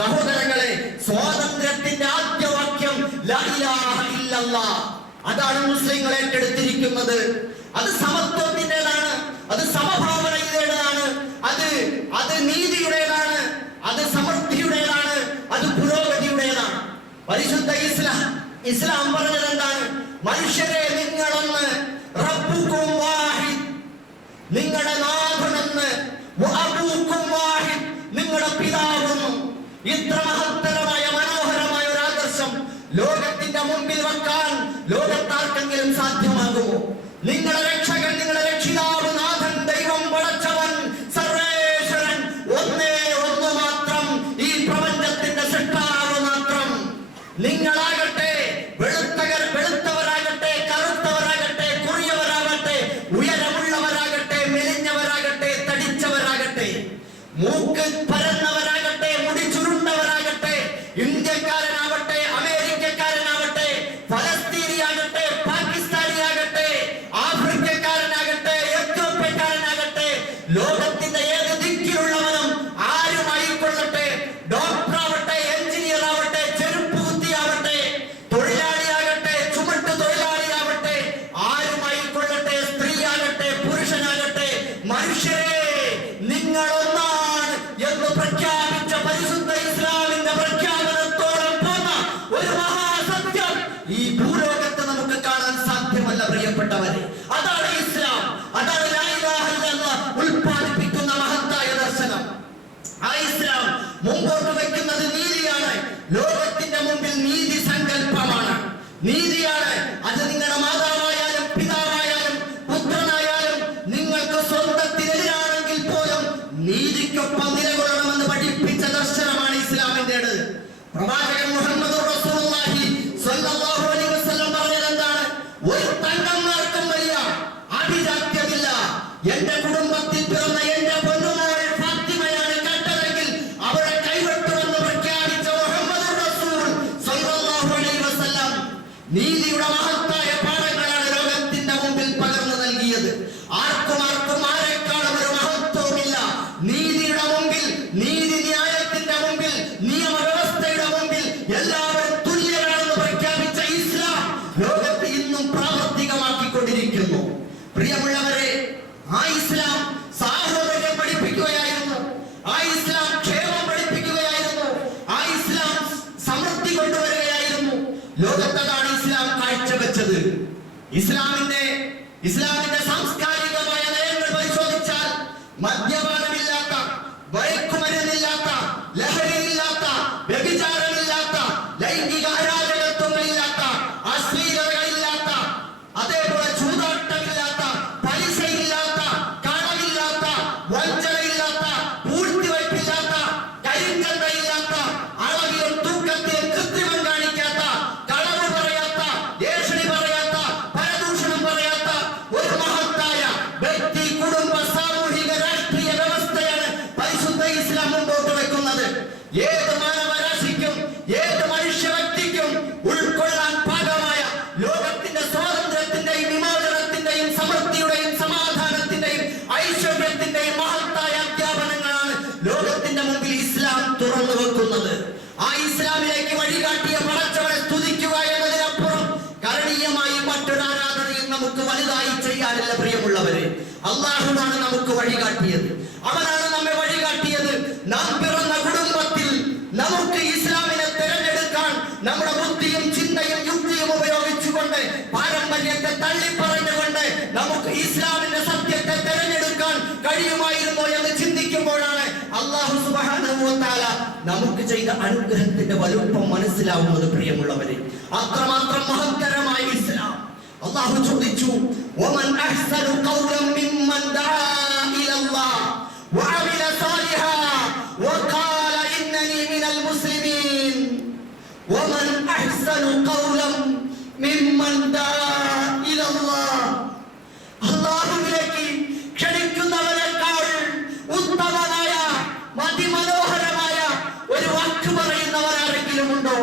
സഹോദരങ്ങളെ, സ്വാതന്ത്ര്യത്തിന്റെ ആദ്യ വാക്യം ലാ ഇലാഹ ഇല്ലല്ലാഹ്. അതാണ് മുസ്ലിങ്ങൾ ഏറ്റെടുത്തിരിക്കുന്നത്. അത് സമത്വത്തിൻ്റെതാണ്, അത് സമഭാവനയുടേതാണ്, അത് നീതിയുടേതാണ്, അത് സമൃദ്ധിയുടേതാണ്, അത് പുരോഗതിയുടേതാണ്. പരിശുദ്ധ ഇസ്ലാം പറഞ്ഞത് എന്താണ്? മനുഷ്യരെ, നിങ്ങളൊന്ന്, റബ്ബുക്കും വാഹിദ്, നിങ്ങളുടെ നാഥനെന്ന്, വഅബൂക്കും വാഹിദ്, നിങ്ങളുടെ പിതാവെന്നും. ഇത്ര മഹത്തരമായ, മനോഹരമായ ഒരു ആദർശം ലോകത്തിന്റെ മുമ്പിൽ വെക്കാൻ ലോകത്താർക്കെങ്കിലും സാധ്യമാകുമോ? നിങ്ങളുടെ രക്ഷകൻ, നിങ്ങളുടെ രക്ഷിതാവ്, നാഥൻ, ദൈവം, പടച്ചവൻ, സർവേശ്വരൻ ഒന്നേ ഒന്ന് മാത്രം, ഈ പ്രപഞ്ചത്തിന്റെ സൃഷ്ടാവ് മാത്രം. നിങ്ങളാകട്ടെ വെളുത്തവരാകട്ടെ, കറുത്തവരാകട്ടെ, കുറിയവരാകട്ടെ, ഉയരമുള്ളവരാകട്ടെ, മെലിഞ്ഞവരാകട്ടെ, തടിച്ചവരാകട്ടെ, മൂക്ക് പരന്നവരാകട്ടെ, മുടി ചുരുണ്ടവരാകട്ടെ, ഇന്ത്യക്കാരനാവട്ടെ, അമേരിക്കക്കാരനാവട്ടെ, ഫലസ്തീനിയാകട്ടെ, പാകിസ്ഥാനിയാകട്ടെ, ആഫ്രിക്കക്കാരനാകട്ടെ, എത്യോപ്യക്കാരനാകട്ടെ, ലോകത്തിന്റെ ഏത് ദിക്കിലുള്ളവനും ആരുമായിക്കൊള്ളട്ടെ, ഡോക്ടറാവട്ടെ, എഞ്ചിനീയർ ആവട്ടെ, ചെരുപ്പ് കുത്തിയാവട്ടെ, തൊഴിലാളിയാകട്ടെ, ചുമട്ട് തൊഴിലാളിയാവട്ടെ, ആരുമായിക്കൊള്ളട്ടെ, സ്ത്രീയാകട്ടെ, പുരുഷനാകട്ടെ, മനുഷ്യരെ, നിങ്ങൾ ഒന്നാണ് എന്ന് പ്രഖ്യാപിച്ചു ലോകത്തിന്റെ മുമ്പിൽ നീതി സങ്കല്പമാണ്, നീതിയാണ്. അത് നിങ്ങളുടെ മാതാവായാലും പിതാവായാലും പുത്രനായാലും നിങ്ങൾക്ക് സ്വന്തത്തിനെതിരാണെങ്കിൽ പോലും നീതിക്കൊപ്പം നിലകൊള്ളണമെന്ന് പഠിപ്പിച്ച ദർശനമാണ് ഇസ്ലാമിന്റേത്. പ്രവാചകൻ മുഹമ്മദ് റസൂലുള്ളാഹി സ്വല്ലല്ലാഹു അലൈഹി വസല്ലം പറഞ്ഞത് എന്താണ്? ഒരു തങ്ങന്മാർക്കും വലിയ ആഭിജാത്യമില്ല. എന്റെ കുടുംബത്തിൽ പിറന്ന എന്റെ പൊന്നുമോൾ ഫാത്തിമയാണ് കണ്ടതെങ്കിൽ അവരെ കൈവെട്ടുമെന്ന് പ്രഖ്യാപിച്ച മുഹമ്മദ് റസൂൽ സ്വല്ലല്ലാഹു അലൈഹി വസല്ലം നീതിയുടെ മഹത്തായ പാഠങ്ങളാണ് ലോകത്തിന്റെ മുമ്പിൽ പകർന്നു നൽകിയത്. ആർക്കും ആരെക്കാളും ഒരു മഹത്വമില്ല. നീതിയുടെ മുമ്പിൽ, നീതി ന്യായത്തിന്റെ മുമ്പിൽ, നിയമവ്യവസ്ഥയുടെ മുമ്പിൽ എല്ലാവരും തുല്യരാണെന്ന് പ്രഖ്യാപിച്ച ഇസ്ലാം ലോകത്ത് ഇന്നും പ്രാവർത്തികമാക്കിക്കൊണ്ടിരിക്കുന്നു. പ്രിയമുള്ളവരെ, ആ ഇസ്ലാം സാഹോദര്യം പഠിപ്പിക്കുകയായിരുന്നു, ആ ഇസ്ലാം ക്ഷേമം പഠിപ്പിക്കുകയായിരുന്നു, ആ ഇസ്ലാം സമൃദ്ധി കൊണ്ടുവരികയായിരുന്നു. ലോകത്തതാണ് ഇസ്ലാം കാഴ്ചവെച്ചത്. ഇസ്ലാമിന്റെ സാംസ്കാരികമായ നയങ്ങൾ പരിശോധിച്ചാൽ മദ്യപാനമില്ലാത്ത, മയക്കുമരുന്നില്ലാത്ത, ലഹരിയില്ലാത്ത, വ്യഭിചാരമില്ലാത്ത, ലൈംഗിക അരാജകത്വങ്ങളില്ലാത്ത, അശ്ലീലതകളില്ലാത്ത, അതേപോലെ ചൂതാട്ടമില്ലാത്ത, പലിശയില്ലാത്ത, കടമില്ലാത്ത, വഞ്ചനയില്ലാത്ത, പൂഴ്ത്തിവയ്പ്പില്ലാത്ത, കരിഞ്ചന്തയില്ലാത്ത, അളവിലും തൂക്കത്തിലും കൃത്രിമം കാണിക്കാത്ത, കളവ് പറയാത്ത, ഏഷണി പറയാത്ത, പരദൂഷണം പറയാത്ത ഒരു മഹത്തായ വ്യക്തി, കുടുംബ, സാമൂഹിക, രാഷ്ട്രീയ വ്യവസ്ഥയാണ് പരിശുദ്ധ ഇസ്ലാം മുമ്പോട്ട് വെക്കുന്നത്. ഏത് മാനവരാശിക്കും, ഏത് മനുഷ്യ വ്യക്തിക്കും ഉൾക്കൊള്ളാൻ പാകമായ ലോകത്തിന്റെ സ്വാതന്ത്ര്യത്തിന്റെയും വിമോചനത്തിന്റെയും സമൃദ്ധിയുടെയും സമാധാനത്തിന്റെയും ഐശ്വര്യത്തിന്റെയും മഹത്തായ അധ്യാപനങ്ങളാണ് ലോകത്തിന്റെ മുമ്പിൽ ഇസ്ലാം തുറന്നു വെക്കുന്നത്. ആ ഇസ്ലാമിലേക്ക് വഴികാട്ടിയ പടച്ചവനെ സ്തുതിക്കുക എന്നതിനപ്പുറം കരണീയമായി മറ്റൊരു ആരാധനയും നമുക്ക് വലുതായി ചെയ്യാനില്ല. പ്രിയമുള്ളവരെ, അല്ലാഹുവാണ് നമുക്ക് വഴികാട്ടിയത്, അവനാണ് നമ്മെ വഴികാട്ടിയത്. നാം പിറന്ന കുടുംബത്തിൽ നമുക്ക് ഇസ്ലാമിനെ തിരഞ്ഞെടുക്കാൻ നമ്മുടെ ബുദ്ധിയും ചിന്തയും യുക്തിയും ഉപയോഗിച്ചുകൊണ്ട്, പാരമ്പര്യത്തെ തള്ളിപ്പറഞ്ഞുകൊണ്ട് നമുക്ക് ഇസ്ലാമിന്റെ സത്യത്തെ തിരഞ്ഞെടുക്കാൻ കഴിയുമായിരുന്നോ എന്ന് ചിന്തിക്കുമ്പോഴാണ് അല്ലാഹു സുബ്ഹാനഹു വ തആല നമുക്ക് ചെയ്ത അനുഗ്രഹത്തിന്റെ വലുപ്പം മനസ്സിലാവുന്നത്. പ്രിയമുള്ളവരെ, അത്രമാത്രം മഹത്തരമായ ഇസ്ലാം. അല്ലാഹു ചോദിച്ചു, വമൻ അഹ്സനു ഖൗലൻ മിമ്മൻ ദആ ഇലല്ലാഹ് വഅമില സാലിഹാ വഖാല ഇന്നനി മിനൽ മുസ്ലിമീൻ. വമൻ അഹ്സനു ഖൗലൻ മിമ്മൻ ദആ ഇലല്ലാഹ്. അല്ലാഹുവിലേക്ക് ക്ഷണിക്കുന്നവനേക്കാൾ ഉത്തമമായ, അതിമനോഹരമായ ഒരു വാക്ക് പറയുന്നവർ ആരെങ്കിലും ഉണ്ടോ?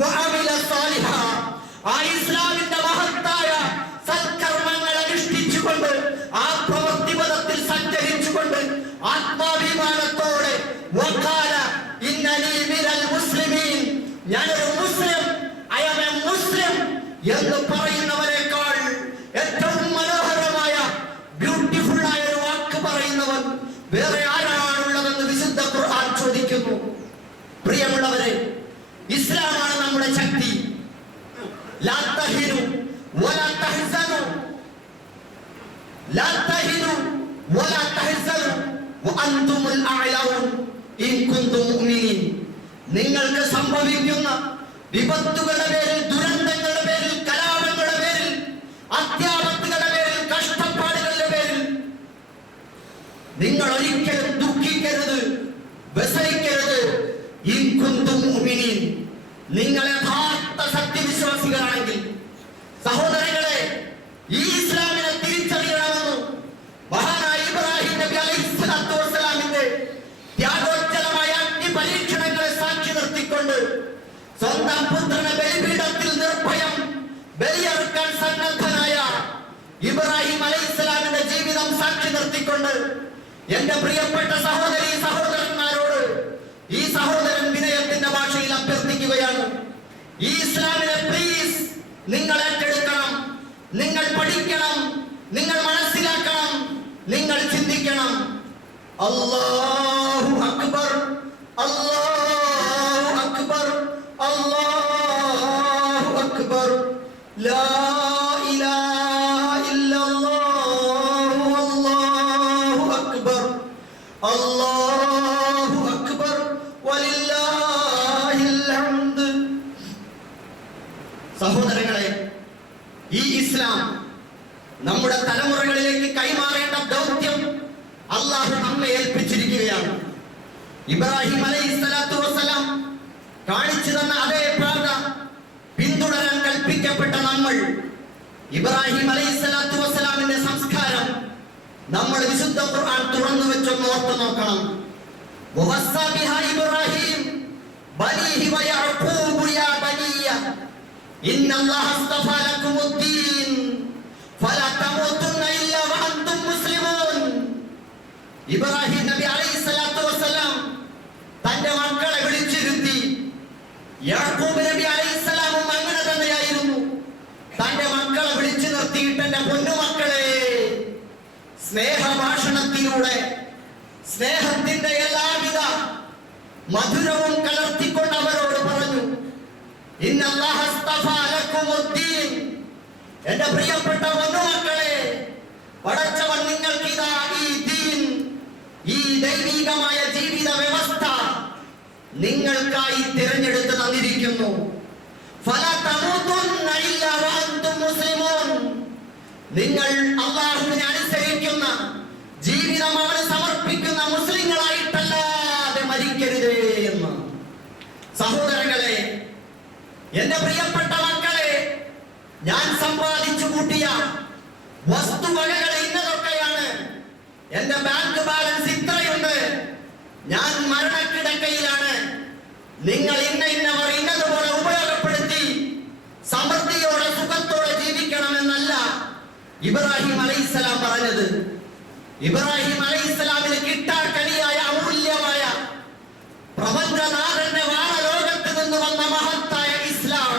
വഅമില സാലിഹാ. ആ ഇസ്ലാമിന്റെ മഹത്തായ സൽക്കർമ്മങ്ങൾ അനുഷ്ഠിച്ചുകൊണ്ട്, ആ പ്രവൃത്തിപഥത്തിൽ സഞ്ചരിച്ചുകൊണ്ട്, ആത്മാഭിമാനത്തോടെ വഖാല ഇന്നനി മിനൽ മുസ്ലിമീൻ, ഞാനൊരു മുസ്ലിം, ഐ ആം എ മുസ്ലിം എന്ന് പറയുന്നവരെക്കാൾ ഏറ്റവും മനോഹരമായ, ബ്യൂട്ടിഫുൾ ആയ ഒരു വാക്ക് പറയുന്നവൻ വേറെ ആരാണുള്ളതെന്ന് വിശുദ്ധ ഖുർആൻ ചോദിക്കുന്നു. പ്രിയമുള്ളവരെ, ഇസ്ലാമാണ് നമ്മുടെ ശക്തി. ലാ തഹിനു വലാ തഹ്സനു, ലാ തഹിനു വലാ തഹ്സനു വഅൻതുമുൽ അഅലൗൻ ഇൻ കുൻതും മുഅ്മിനീൻ. നിങ്ങൾക്ക് സംഭവിക്കുന്ന വിപത്തുകളുടെ പേരിൽ, ദുരന്തങ്ങളുടെ പേരിൽ, കലാപങ്ങളുടെ പേരിൽ, അത്യാപത്തുകളുടെ പേരിൽ, കഷ്ടപ്പാടുകളുടെ പേരിൽ നിങ്ങൾ ഒരിക്കലും ദുഃഖിക്കരുത്, വ്യസനിക്കരുത്. ഇൻ കുൻതും മുഅ്മിനീൻ, നിങ്ങൾ യഥാർത്ഥ സത്യവിശ്വാസികളാണെങ്കിൽ. സഹോദരങ്ങളെ, ഈ ഇസ്ലാമിനെ തിരിച്ചറിയണമെന്ന് മഹാനായ ഇബ്രാഹിം നബി അലൈഹിസ്സലാത്തു വസ്സലാമിന്റെ ത്യാഗോജ്ജലമായ അഗ്നി പരീക്ഷണങ്ങളെ സാക്ഷി നിർത്തിക്കൊണ്ട് സ്വന്തം പുത്രനെ ബലിപീഠത്തിൽ നിർഭയം ബലിയറുക്കാൻ സന്നദ്ധനായ ഇബ്രാഹിം അലൈഹിസ്സലാമിന്റെ ജീവിതം സാക്ഷി നിർത്തിക്കൊണ്ട് എന്റെ പ്രിയപ്പെട്ട സഹോദരീ സഹോദരന്മാരോട് ഈ സഹോദരൻ വിനയത്തിന്റെ ഭാഷയിൽ അഭ്യർത്ഥിക്കുകയാണ്. ഈ ഇസ്ലാമിനെ പ്ലീസ് നിങ്ങൾ ഏറ്റെടുക്കണം, നിങ്ങൾ പഠിക്കണം, നിങ്ങൾ മനസ്സിലാക്കണം, നിങ്ങൾ ചിന്തിക്കണം. അല്ലാഹു അക്ബർ, അല്ലാഹു അക്ബർ, അല്ലാഹു അക്ബർ, ലാ ഇലാഹ ഇല്ലല്ലാഹു, അല്ലാഹു അക്ബർ, അല്ലാഹു അക്ബർ വലില്ലാഹിൽ ഹംദ്. സഹോദരങ്ങളെ, ഈ ഇസ്ലാം നമ്മുടെ തലമുറകളിലേക്ക് കൈമാറേണ്ട ദൗത്യം അള്ളാഹു നമ്മെ ഏൽപ്പിച്ചിരിക്കുകയാണ്. ഇബ്രാഹിം അലൈഹിസ്സലാത്തു വസ്സലാം കാണിച്ചു തന്ന അതേ പാത പിന്തുടരാൻ കൽപ്പിക്കപ്പെട്ട നമ്മൾ ഇബ്രാഹിം അലൈഹിസ്സലാത്തു വസ്സലാമിന്റെ സംസ്കാരം നമ്മൾ വിശുദ്ധ ഖുർആൻ തുറന്നു വെച്ചൊന്ന് ഓർത്തു നോക്കണം. വവസ്സാ ബിഹാ ഇബ്രാഹിം ബനീഹി വയഅഖൂബു യാ ബനിയ്യ ഇന്നല്ലാഹ അസ്തഫാ ലക്കുമുദ്ദീൻ ഫലാ തമൂതുന്ന ഇല്ലാ വഅൻതും മുസ്ലിമൂൻ. ഇബ്രാഹിം നബി അലൈഹിസ്സലാത്തു വസ്സലാം തന്റെ മക്കളെ വിളിച്ചിരുത്തി. യാക്കൂബ് നബി അലൈഹിസ്സലാമും അങ്ങനെ തന്നെയായിരുന്നു. തന്റെ മക്കളെ വിളിച്ചു നിർത്തിയിട്ട് എന്റെ പൊന്നുമക്കളെ, സ്നേഹഭാഷണത്തിലൂടെ സ്നേഹത്തിന്റെ എല്ലാവിധ മധുരവും കലർത്തിക്കൊണ്ട് അവരോട് പറഞ്ഞു, ഇന്നല്ലാഹ അസ്തഫാ ലക്കുമുദ്ദീൻ. എന്റെ പ്രിയപ്പെട്ട പൊന്നുമക്കളെ, പടച്ചവൻ നിങ്ങൾക്ക് ഇതാ ഈ ദീൻ, ഈ ദൈവികമായ ജീവിത വ്യവസ്ഥ നിങ്ങൾക്കായി തിരഞ്ഞെടുത്ത് തന്നിരിക്കുന്നു. ഫലാ തമൂതുന്ന ഇല്ലാ വഅൻതും മുസ്ലിമൂൻ. നിങ്ങൾ അല്ലാഹുവിനെ അനുസരിക്കുന്ന, ജീവിതം അവന് സമർപ്പിക്കുന്ന മുസ്ലിങ്ങളായിട്ടല്ലാതെ മരിക്കരുതേ എന്ന്. സഹോദരങ്ങളെ, എന്റെ പ്രിയപ്പെട്ട മക്കളെ, ഞാൻ സമ്പാദിച്ചു കൂട്ടിയ വസ്തുവകകൾ ഇന്നതൊക്കെയാണ്. എന്റെ ബാങ്ക് ബാലൻസ് ഇത്രയുണ്ട്. ഞാൻ മരണക്കിടക്കയിലാണ്. നിങ്ങൾ ഇന്നവർ ഇന്നതുപോലെ ഉപയോഗപ്പെടുത്തി സമൃദ്ധിയോടെ സുഖത്തോടെ ജീവിക്കണമെന്നല്ല ഇബ്രാഹിം അലൈഹിസ്സലാം പറഞ്ഞത്. ഇബ്രാഹിം അലൈഹിസ്സലാമിന് കിട്ടാക്കനിയായ അമൂല്യമായ പ്രപഞ്ചനാഥന്റെ വാനലോകത്ത് നിന്ന് വന്ന മഹത്തായ ഇസ്ലാം,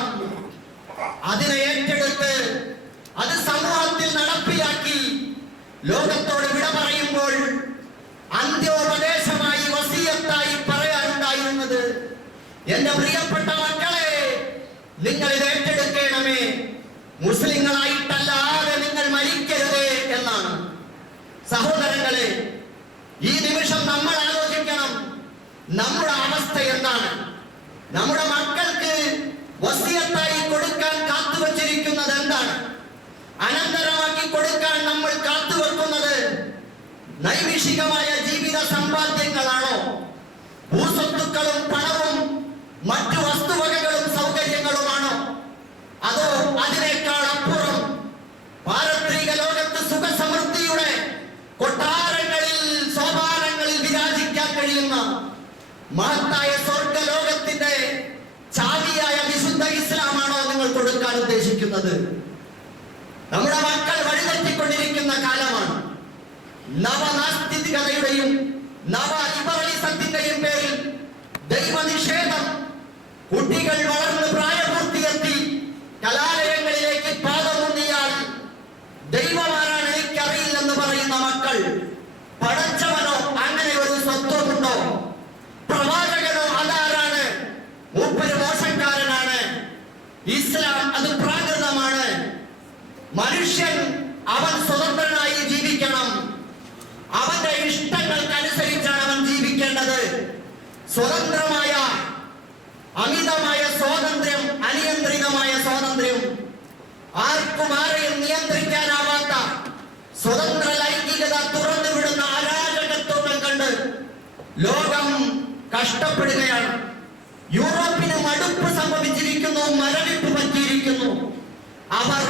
അതിനെ ഏറ്റെടുത്ത് അത് സമൂഹത്തിൽ നടപ്പിലാക്കി ലോകത്തോട് വിട പറയുമ്പോൾ അന്ത്യോപദേശമായി വസിയത്തായി പറയാറുണ്ടായിരുന്നത്, എന്റെ പ്രിയപ്പെട്ട മക്കളെ, നിങ്ങൾ ഇത് ഏറ്റെടുക്കണമേ, മുസ്ലിങ്ങളായിട്ടല്ലാതെ നിങ്ങൾ മരിക്കരുതേ എന്നാണ്. സഹോദരങ്ങളെ, ഈ നിമിഷം നമ്മൾ ആലോചിക്കണം, നമ്മുടെ അവസ്ഥ എന്താണ്? നമ്മുടെ മക്കൾക്ക് വസിയത്തായി കൊടുക്കാൻ കാത്തുവച്ചിരിക്കുന്നത് എന്താണ്? അനന്തരമാക്കി കൊടുക്കാൻ നമ്മൾ കാത്തുവെക്കുന്നത് നൈമിഷികമായ ജീവിത സമ്പാദ്യങ്ങളാണോ? ഭൂസ്വത്തുക്കളും പണവും മറ്റു വസ്തുവകകളും സൗകര്യങ്ങളുമാണോ? അതോ അതിനേക്കാൾ അപ്പുറം പാരത്രിക ലോകത്ത് സുഖസമൃദ്ധിയുടെ കൊട്ടാരങ്ങളിൽ സോപാനങ്ങളിൽ വിരാജിക്കാൻ കഴിയുന്ന മഹത്തായ സ്വർഗലോകത്തിന്റെ ചാവിയായ വിശുദ്ധ ഇസ്ലാമാണോ നിങ്ങൾ കൊടുക്കാൻ ഉദ്ദേശിക്കുന്നത്? നമ്മുടെ മക്കൾ വഴിതെറ്റിക്കൊണ്ടിരിക്കുന്ന കാലമാണ്. നവനാസ്തികതയുടെയും നവലിബറലിസത്തിന്റെയും പേരിൽ ദൈവനിഷേധം, കുട്ടികൾ വളർന്ന് പ്രായപൂർത്തിയെത്തി കലാലയങ്ങളിലേക്ക് പാദമൂന്നിയാൽ ദൈവമാരാണ് എനിക്കറിയില്ലെന്ന് പറയുന്ന മക്കൾ, പടച്ചവനോ അങ്ങനെ ഒരു സ്വത്വമുണ്ടോ? പ്രവാചകനോ അതാരാണ്? മൂപ്പര് മോശക്കാരനാണ്. ഇസ്ലാം അത് പ്രാകൃതമാണ്. മനുഷ്യൻ അവൻ സ്വതന്ത്രനായി ജീവിക്കണം. അവന്റെ ഇഷ്ടങ്ങൾക്കനുസരിച്ചാണ് അവൻ ജീവിക്കേണ്ടത്. സ്വതന്ത്രമായ അമിതമായ സ്വാതന്ത്ര്യം, അനിയന്ത്രിതമായ സ്വാതന്ത്ര്യം, ആർക്കും ആരെയും നിയന്ത്രിക്കാനാവാത്ത സ്വതന്ത്ര ലൈംഗികത തുറന്നുവിടുന്ന അരാജകത്വങ്ങൾ കണ്ട് ലോകം കഷ്ടപ്പെടുകയാണ്. യൂറോപ്പിന് മടുപ്പ് സംഭവിച്ചിരിക്കുന്നു, മരവിപ്പ് പറ്റിയിരിക്കുന്നു. അവർ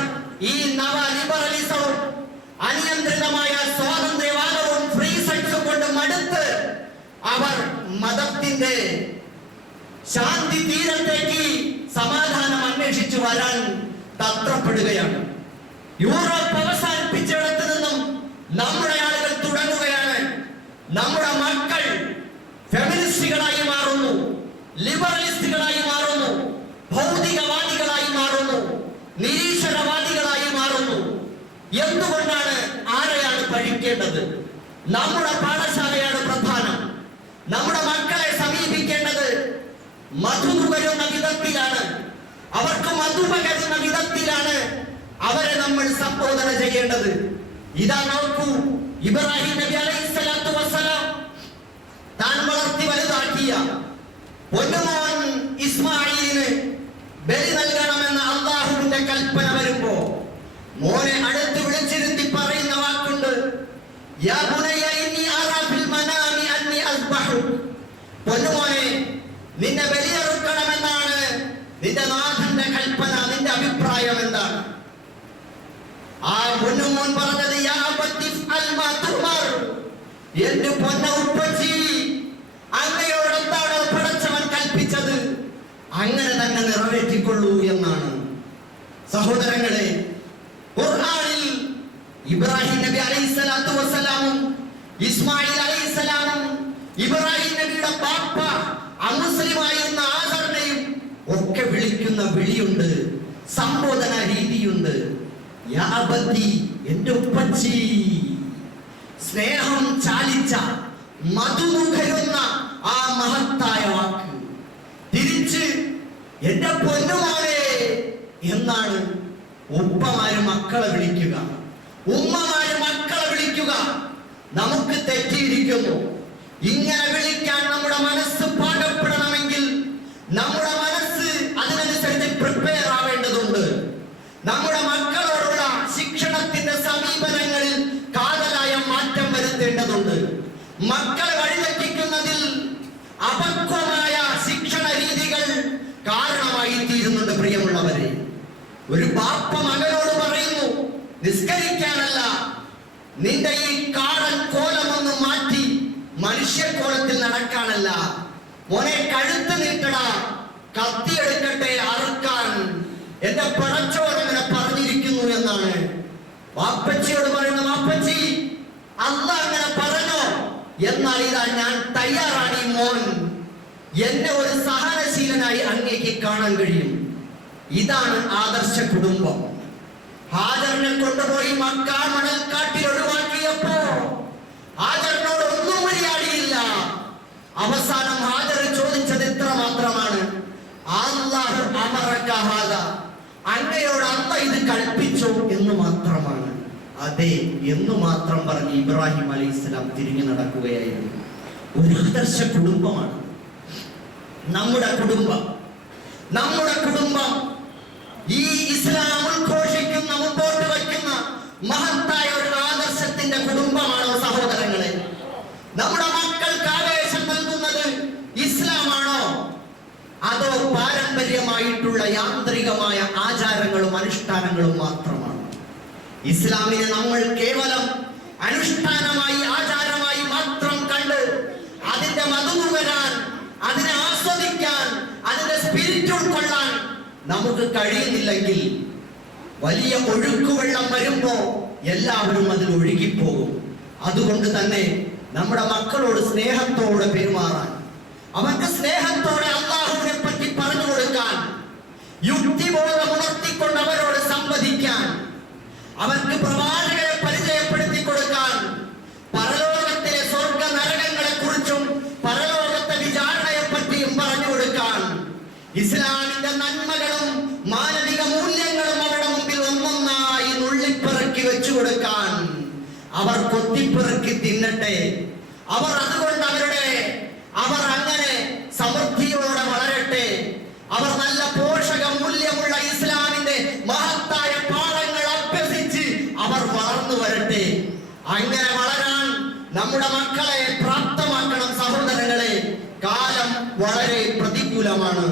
ഈ നവ ലിബറലിസവും അനിയന്ത്രിതമായ സ്വാതന്ത്ര്യവാദവും ഫ്രീ സെക്സും കൊണ്ട് മടുത്ത് അവർ മതത്തിന്റെ ശാന്തി തീരത്തേക്ക് സമാധാനം അന്വേഷിച്ചു വരാൻ തത്രപ്പെടുകയാണ്. യൂറോപ്പ് അവസാനിപ്പിച്ചിടത്ത് നിന്നും നമ്മുടെ ആളുകൾ തുടങ്ങുകയാണ്. നമ്മുടെ മക്കൾ ഫെമിനിസ്റ്റുകളായി മാറുന്നു, ലിബറലിസ്റ്റുകളായി മാറുന്നു, ഭൗതികവാദികളായി മാറുന്നു, നിരീശ്വരവാദികളായി മാറുന്നു. എന്തുകൊണ്ടാണ്? ആരെയാണ് പഴിക്കേണ്ടത്? നമ്മുടെ പാഠശാലയാണ് പ്രധാനം. നമ്മുടെ മക്കളെ സമീപിക്കേണ്ടത് മധുപകരുന്ന വിധത്തിലാണ്, അവർക്ക് മധുപകരുന്ന വിധത്തിലാണ് അവരെ നമ്മൾ സംബോധന ചെയ്യേണ്ടത്. ഇതാ നോക്കൂ, ഇബ്രാഹിം നബി അലൈഹിസ്സലാത്തു വസ്സലാം താൻ വളർത്തി വലുതാക്കിയ പൊന്നുമോൻ ഇസ്മായിലിന് ബലി നൽകണമെന്ന അല്ലാഹു മോനെ അടുത്ത് വിളിച്ചിരുത്തി പറയുന്ന വാക്കുണ്ട്, യാ ബുനയ്യ ഇന്നി അറാ ഫിൽ മനാമി അന്നി അസ്ബഹുക്. പൊന്നുമോനെ, നിന്നെ ബലിയറുക്കണമെന്നാണ് നിന്റെ നാഥന്റെ കൽപ്പന, നിന്റെ അഭിപ്രായം എന്താണ്? ആ പൊന്നുമോൻ പറഞ്ഞത്, യാ അബത്തി ഫഅൽ മാ തുമർ. എന്റെ പൊന്ന ഉപ്പച്ചി, അങ്ങയോട് എന്താണോ പടച്ചവൻ കൽപ്പിച്ചത് അങ്ങനെ തന്നെ നിറവേറ്റിക്കൊള്ളൂ എന്നാണ്. സഹോദരങ്ങളെ, ഖുർആനിൽ ഇബ്രാഹിം നബി അലൈഹിസ്സലാത്തു വസ്സലാമും ഇസ്മായിൽ അലൈഹിസ്സലാമും ഇബ്രാഹിം നബിയുടെ ബാപ്പ അമുസ്ലിമായിരുന്ന ആദറിനെയും ഒക്കെ വിളിക്കുന്ന വിളിയുണ്ട്, സംബോധന രീതിയുണ്ട്. യാ അബത്തി, എന്റെ ഉപ്പച്ചി. സ്നേഹം ചാലിച്ച മധുമുഖരുന്ന ആ മഹത്തായ വാക്ക്. തിരിച്ച് എന്റെ പൊന്നുമോനെ എന്നാണ് ഉപ്പമാര് മക്കളെ വിളിക്കുക, ഉമ്മമാര് മക്കളെ വിളിക്കുക. നമുക്ക് തെറ്റിയിരിക്കുന്നു. ഇങ്ങനെ വിളിക്കാൻ നമ്മുടെ മനസ്സ് പാകപ്പെടണമെങ്കിൽ നമ്മുടെ മനസ്സ് അതിനനുസരിച്ച് പ്രിപ്പയർ ആവേണ്ടതുണ്ട്. നമ്മുടെ മക്കളോടുള്ള ശിക്ഷണത്തിന്റെ സമീപനങ്ങളിൽ കാതലായ മാറ്റം വരുത്തേണ്ടതുണ്ട്. മക്കളെ വഴിതെറ്റിക്കുന്നതിൽ അപക്വമായ ശിക്ഷണ രീതികൾ കാരണമായി തീരുന്നുണ്ട്. പ്രിയമുള്ളവരെ, ഒരു ബാപ്പ മകനോട് പറയുന്നു, നിസ്കരിക്കാനല്ല, നിന്റെ ഈ കാടൻ കോലമൊന്ന് മാറ്റി മനുഷ്യക്കോലത്തിൽ നടക്കാനല്ല, മോനെ കഴുത്ത് നീട്ടടാ, കത്തിയെടുക്കട്ടെ അറുക്കാൻ എന്റെ പടച്ചോൻ അങ്ങനെ പറഞ്ഞിരിക്കുന്നു എന്നാണ് വാപ്പച്ചിയോട് പറയുന്ന. വാപ്പച്ചി, അല്ലാഹ് അങ്ങനെ പറഞ്ഞോ? എന്നാൽ ഇതാ ഞാൻ തയ്യാറാണ്. ഈ മോൻ എന്നെ ഒരു സഹനശീലനായി അങ്ങേക്ക് കാണാൻ കഴിയും. ഇതാണ് ആദർശ കുടുംബം. ഹാജറിനെ കൊണ്ടുപോയി മക്ക മണൽക്കാട്ടിൽ ഒഴിവാക്കിയപ്പോ ഹാജറിനോട് ഒന്നും മര്യാദയില്ല. അവസാനം ഹാജർ ചോദിച്ചത് ഇത്ര മാത്രമാണ്, അല്ലാഹു അമറക ഹാദാ, അങ്ങയോട് അല്ലാഹ് ഇത് കൽപ്പിച്ചോ എന്ന് മാത്രമാണ്. അതെ എന്ന് മാത്രം പറഞ്ഞ് ഇബ്രാഹിം അലൈഹിസ്സലാം തിരിഞ്ഞു നടക്കുകയായിരുന്നു. ഒരു ആദർശ കുടുംബമാണ് നമ്മുടെ കുടുംബം. നമ്മുടെ കുടുംബം ഈ ഇസ്ലാം ഉദ്ഘോഷിക്കുന്ന, മുമ്പോട്ട് വയ്ക്കുന്ന മഹത്തായ ഒരു ആദർശത്തിന്റെ കുടുംബമാണോ സഹോദരങ്ങളെ? നമ്മുടെ മക്കൾക്ക് ആവേശം നൽകുന്നത് ഇസ്ലാമാണോ, അതോ പാരമ്പര്യമായിട്ടുള്ള യാന്ത്രികമായ ആചാരങ്ങളും അനുഷ്ഠാനങ്ങളും മാത്രമാണ്? ഇസ്ലാമിനെ നമ്മൾ കേവലം അനുഷ്ഠാനമായി, ആചാരമായി മാത്രം കണ്ട് അതിന്റെ മധു വരാൻ, അതിനെ ആസ്വദിക്കാൻ, അതിന്റെ സ്പിരിറ്റ് ഉൾക്കൊള്ളാൻ നമുക്ക് കഴിയുന്നില്ലെങ്കിൽ വലിയ ഒഴുക്കുവെള്ളം വരുമ്പോ എല്ലാവരും അതിൽ ഒഴുകിപ്പോകും. അതുകൊണ്ട് തന്നെ നമ്മുടെ മക്കളോട് സ്നേഹത്തോടെ പെരുമാറാൻ, അവർക്ക് സ്നേഹത്തോടെ അല്ലാഹുവിനെ പറ്റി പറഞ്ഞു കൊടുക്കാൻ, യുക്തിബോധം ഉണർത്തിക്കൊണ്ട് അവരോട് സംവദിക്കാൻ, അവർക്ക് പ്രവാചകരെ പരിചയപ്പെടുത്തി കൊടുക്കാൻ, പരലോകത്തിലെ സ്വർഗ നരകങ്ങളെ കുറിച്ചും പരലോകത്തെ വിചാരണയെ പറ്റിയും പറഞ്ഞു കൊടുക്കാൻ, ഇസ്ലാമിന്റെ നന്മകളും മാനവിക മൂല്യങ്ങളും അവരുടെ മുമ്പിൽ ഒന്നൊന്നായി നുള്ളിപ്പിറക്കി വെച്ചു കൊടുക്കാൻ, അവർ കൊത്തിപ്പിറക്കി തിന്നട്ടെ, അവർ അതുകൊണ്ട് അവർ അങ്ങനെ സമൃദ്ധിയോടെ വളരട്ടെ, അവർ നല്ല പോഷക മൂല്യമുള്ള ഇസ്ലാമിന്റെ മഹത്തായ പാഠങ്ങൾ അഭ്യസിച്ച് അവർ വളർന്നു വരട്ടെ. അങ്ങനെ വളരാൻ നമ്മുടെ മക്കളെ പ്രാപ്തമാക്കണം സഹോദരങ്ങളെ. കാലം വളരെ പ്രതികൂലമാണ്.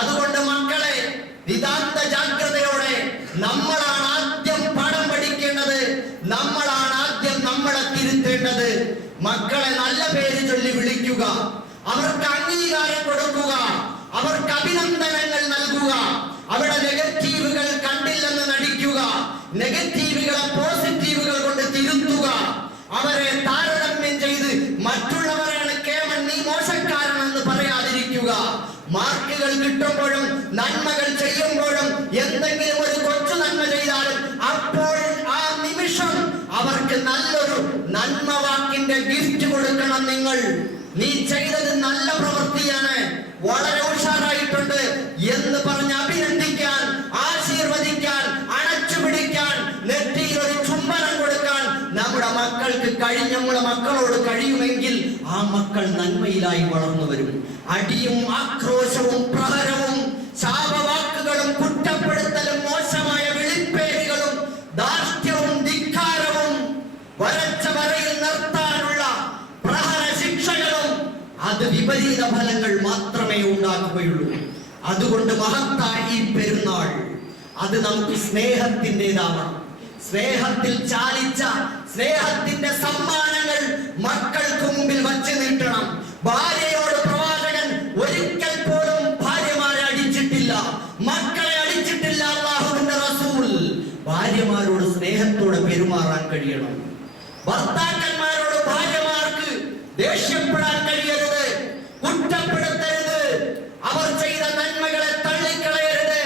അതുകൊണ്ട് മക്കളെ നിതാന്ത ജാഗ്രതയോടെ നമ്മളാണ് ആദ്യം പാഠം പഠിക്കേണ്ടത്, നമ്മളാണ് ആദ്യം നമ്മളെ തിരുത്തേണ്ടത്. മക്കളെ നല്ല പേര് ചൊല്ലി വിളിക്കുക, അവർക്ക് അംഗീകാരം കൊടുക്കുക, അവർക്ക് അഭിനന്ദനങ്ങൾ നൽകുക, അവിടെ നെഗറ്റീവുകൾ കണ്ടില്ലെന്ന് നടിക്കുക, നെഗറ്റീവുകളെ പോസിറ്റീവുകൾ കൊണ്ട് തിരുത്തുക, അവരെ താരതമ്യം ചെയ്ത് മറ്റുള്ളവരാണ് കേവലം നീ മോശക്കാരനെന്ന് പറയാതിരിക്കുക. മാർക്കുകൾ കിട്ടുമ്പോഴും നന്മകൾ ചെയ്യുമ്പോഴും എന്തെങ്കിലും ഒരു കൊച്ചു നന്മ ചെയ്താലും അപ്പോൾ ആ നിമിഷം അവർക്ക് നല്ലൊരു നന്മ വാക്കിന്റെ ഗിഫ്റ്റ് കൊടുക്കണം. നീ ചെയ്തത് നല്ല പ്രവൃത്തിയാണ്, വളരെ ഉഷാറായിട്ടുണ്ട് എന്ന് പറഞ്ഞ് അഭിനന്ദിക്കാൻ, ആശീർവദിക്കാൻ, അണച്ചുപിടിക്കാൻ, നെറ്റിയിൽ ഒരു ചുംബനം കൊടുക്കാൻ നമ്മുടെ മക്കൾക്ക് നമ്മുടെ മക്കളോട് കഴിയുമെങ്കിൽ ആ മക്കൾ നന്മയിലായി വളർന്നു വരും. അടിയും ആക്രോശവും പ്രഹരവും ശാപവാക്കുകളും കുറ്റപ്പെടുത്തലും മോശമായ വിളിപ്പേരുകളും അത് വിപരീത ഫലങ്ങൾ മാത്രമേ ഉണ്ടാക്കുകയുള്ളൂ. അതുകൊണ്ട് മഹത്തായ ഈ പെരുന്നാൾ അത് നമുക്ക് സ്നേഹത്തിൻ്റെതാവണം. സ്നേഹത്തിൽ ചാലിച്ച സ്നേഹത്തിന്റെ സമ്മാനങ്ങൾ മക്കൾക്ക് മുമ്പിൽ വച്ച് നീട്ടണം. ഭാര്യയോട് പ്രവാചകൻ ഒരിക്കൽ പോലും ഭാര്യമാരെ അടിച്ചിട്ടില്ല, മക്കളെ അടിച്ചിട്ടില്ല. അല്ലാഹുവിന്റെ റസൂൽ ഭാര്യമാരോട് സ്നേഹത്തോടെ പെരുമാറാൻ കഴിയണം. ഭർത്താക്കന്മാരോട് ഭാര്യമാർക്ക് ദേഷ്യപ്പെടാൻ കഴിയരുത്, കുറ്റപ്പെടുത്തരുത്, അവർ ചെയ്ത നന്മകളെ തള്ളിക്കളയരുത്.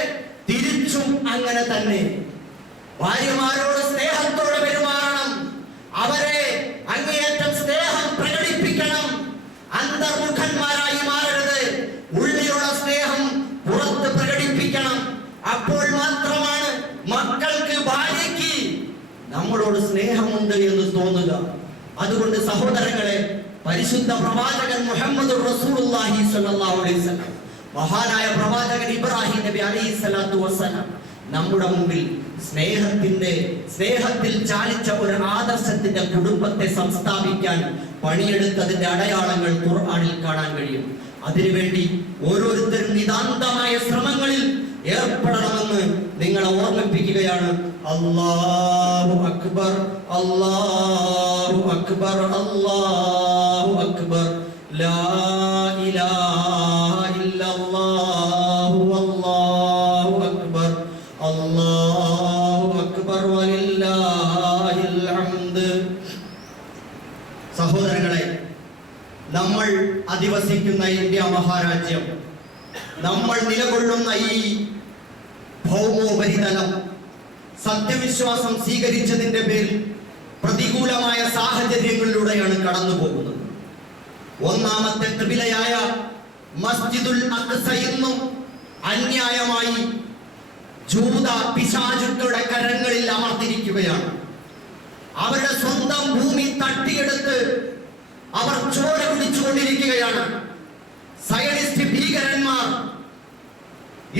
തിരിച്ചും അങ്ങനെ തന്നെ ഭാര്യമാരോട് സ്നേഹത്തോടെ പെരുമാറണം. അവരെ അങ്ങേയറ്റം സ്നേഹം പ്രകടിപ്പിക്കണം. അന്തർമുഖന്മാരായി മാറരുത്. ഉള്ളിലുള്ള സ്നേഹം പുറത്ത് പ്രകടിപ്പിക്കണം. അപ്പോൾ മാത്രമാണ് മക്കൾക്ക്, ഭാര്യയ്ക്ക് നമ്മളോട് സ്നേഹമുണ്ട് എന്ന് തോന്നുക. അതുകൊണ്ട് സഹോദരങ്ങളെ, പരിശുദ്ധ പ്രവാചകൻ മുഹമ്മദ് റസൂലുള്ളാഹി സ്വല്ലല്ലാഹു അലൈഹി വസല്ലം, മഹാനായ പ്രവാചകൻ ഇബ്രാഹിം നബി അലൈഹി സ്വലാത്തു വസ്സലാം നമ്മുടെ മുമ്പിൽ സ്നേഹത്തിൽ ചാലിച്ച ഒരു ആദർശത്തിന്റെ കുടുംബത്തെ സംസ്ഥാപിക്കാൻ പണിയെടുത്തതിന്റെ അടയാളങ്ങൾ ഖുർആനിൽ കാണാൻ കഴിയും. അതിനുവേണ്ടി ഓരോരുത്തരും നിതാന്തമായ ശ്രമങ്ങളിൽ ഏർപ്പെടണമെന്ന് നിങ്ങളെ ഓർമ്മിപ്പിക്കുകയാണ്. അല്ലാഹു അക്ബർ, അല്ലാഹു അക്ബർ, അല്ലാഹു അക്ബർ, ലാ ഇലാഹ ഇല്ലല്ലാഹു വല്ലാഹു അക്ബർ, അല്ലാഹു അക്ബർ വലില്ലാഹിൽ ഹംദ്. സഹോദരങ്ങളെ, നമ്മൾ അധിവസിക്കുന്ന ഇന്ത്യ മഹാരാജ്യം, നമ്മൾ നിലകൊള്ളുന്ന ഈ ഭൗമോപരിതലം സത്യവിശ്വാസം സ്വീകരിച്ചതിന്റെ പേരിൽ പ്രതികൂലമായ സാഹചര്യങ്ങളിലൂടെയാണ് കടന്നു പോകുന്നത്. ഒന്നാമത്തെ ത്രിബിലയായ മസ്ജിദുൽ അഖ്സ ഇന്നും അന്യായമായി ജൂത പിശാചുക്കളുടെ കരങ്ങളിൽ അമർത്തിരിക്കുകയാണ്. അവരുടെ സ്വന്തം ഭൂമി തട്ടിയെടുത്ത് അവർ ചോര കുടിച്ചുകൊണ്ടിരിക്കുകയാണ്. സയനിസ്റ്റ് ഭീകരന്മാർ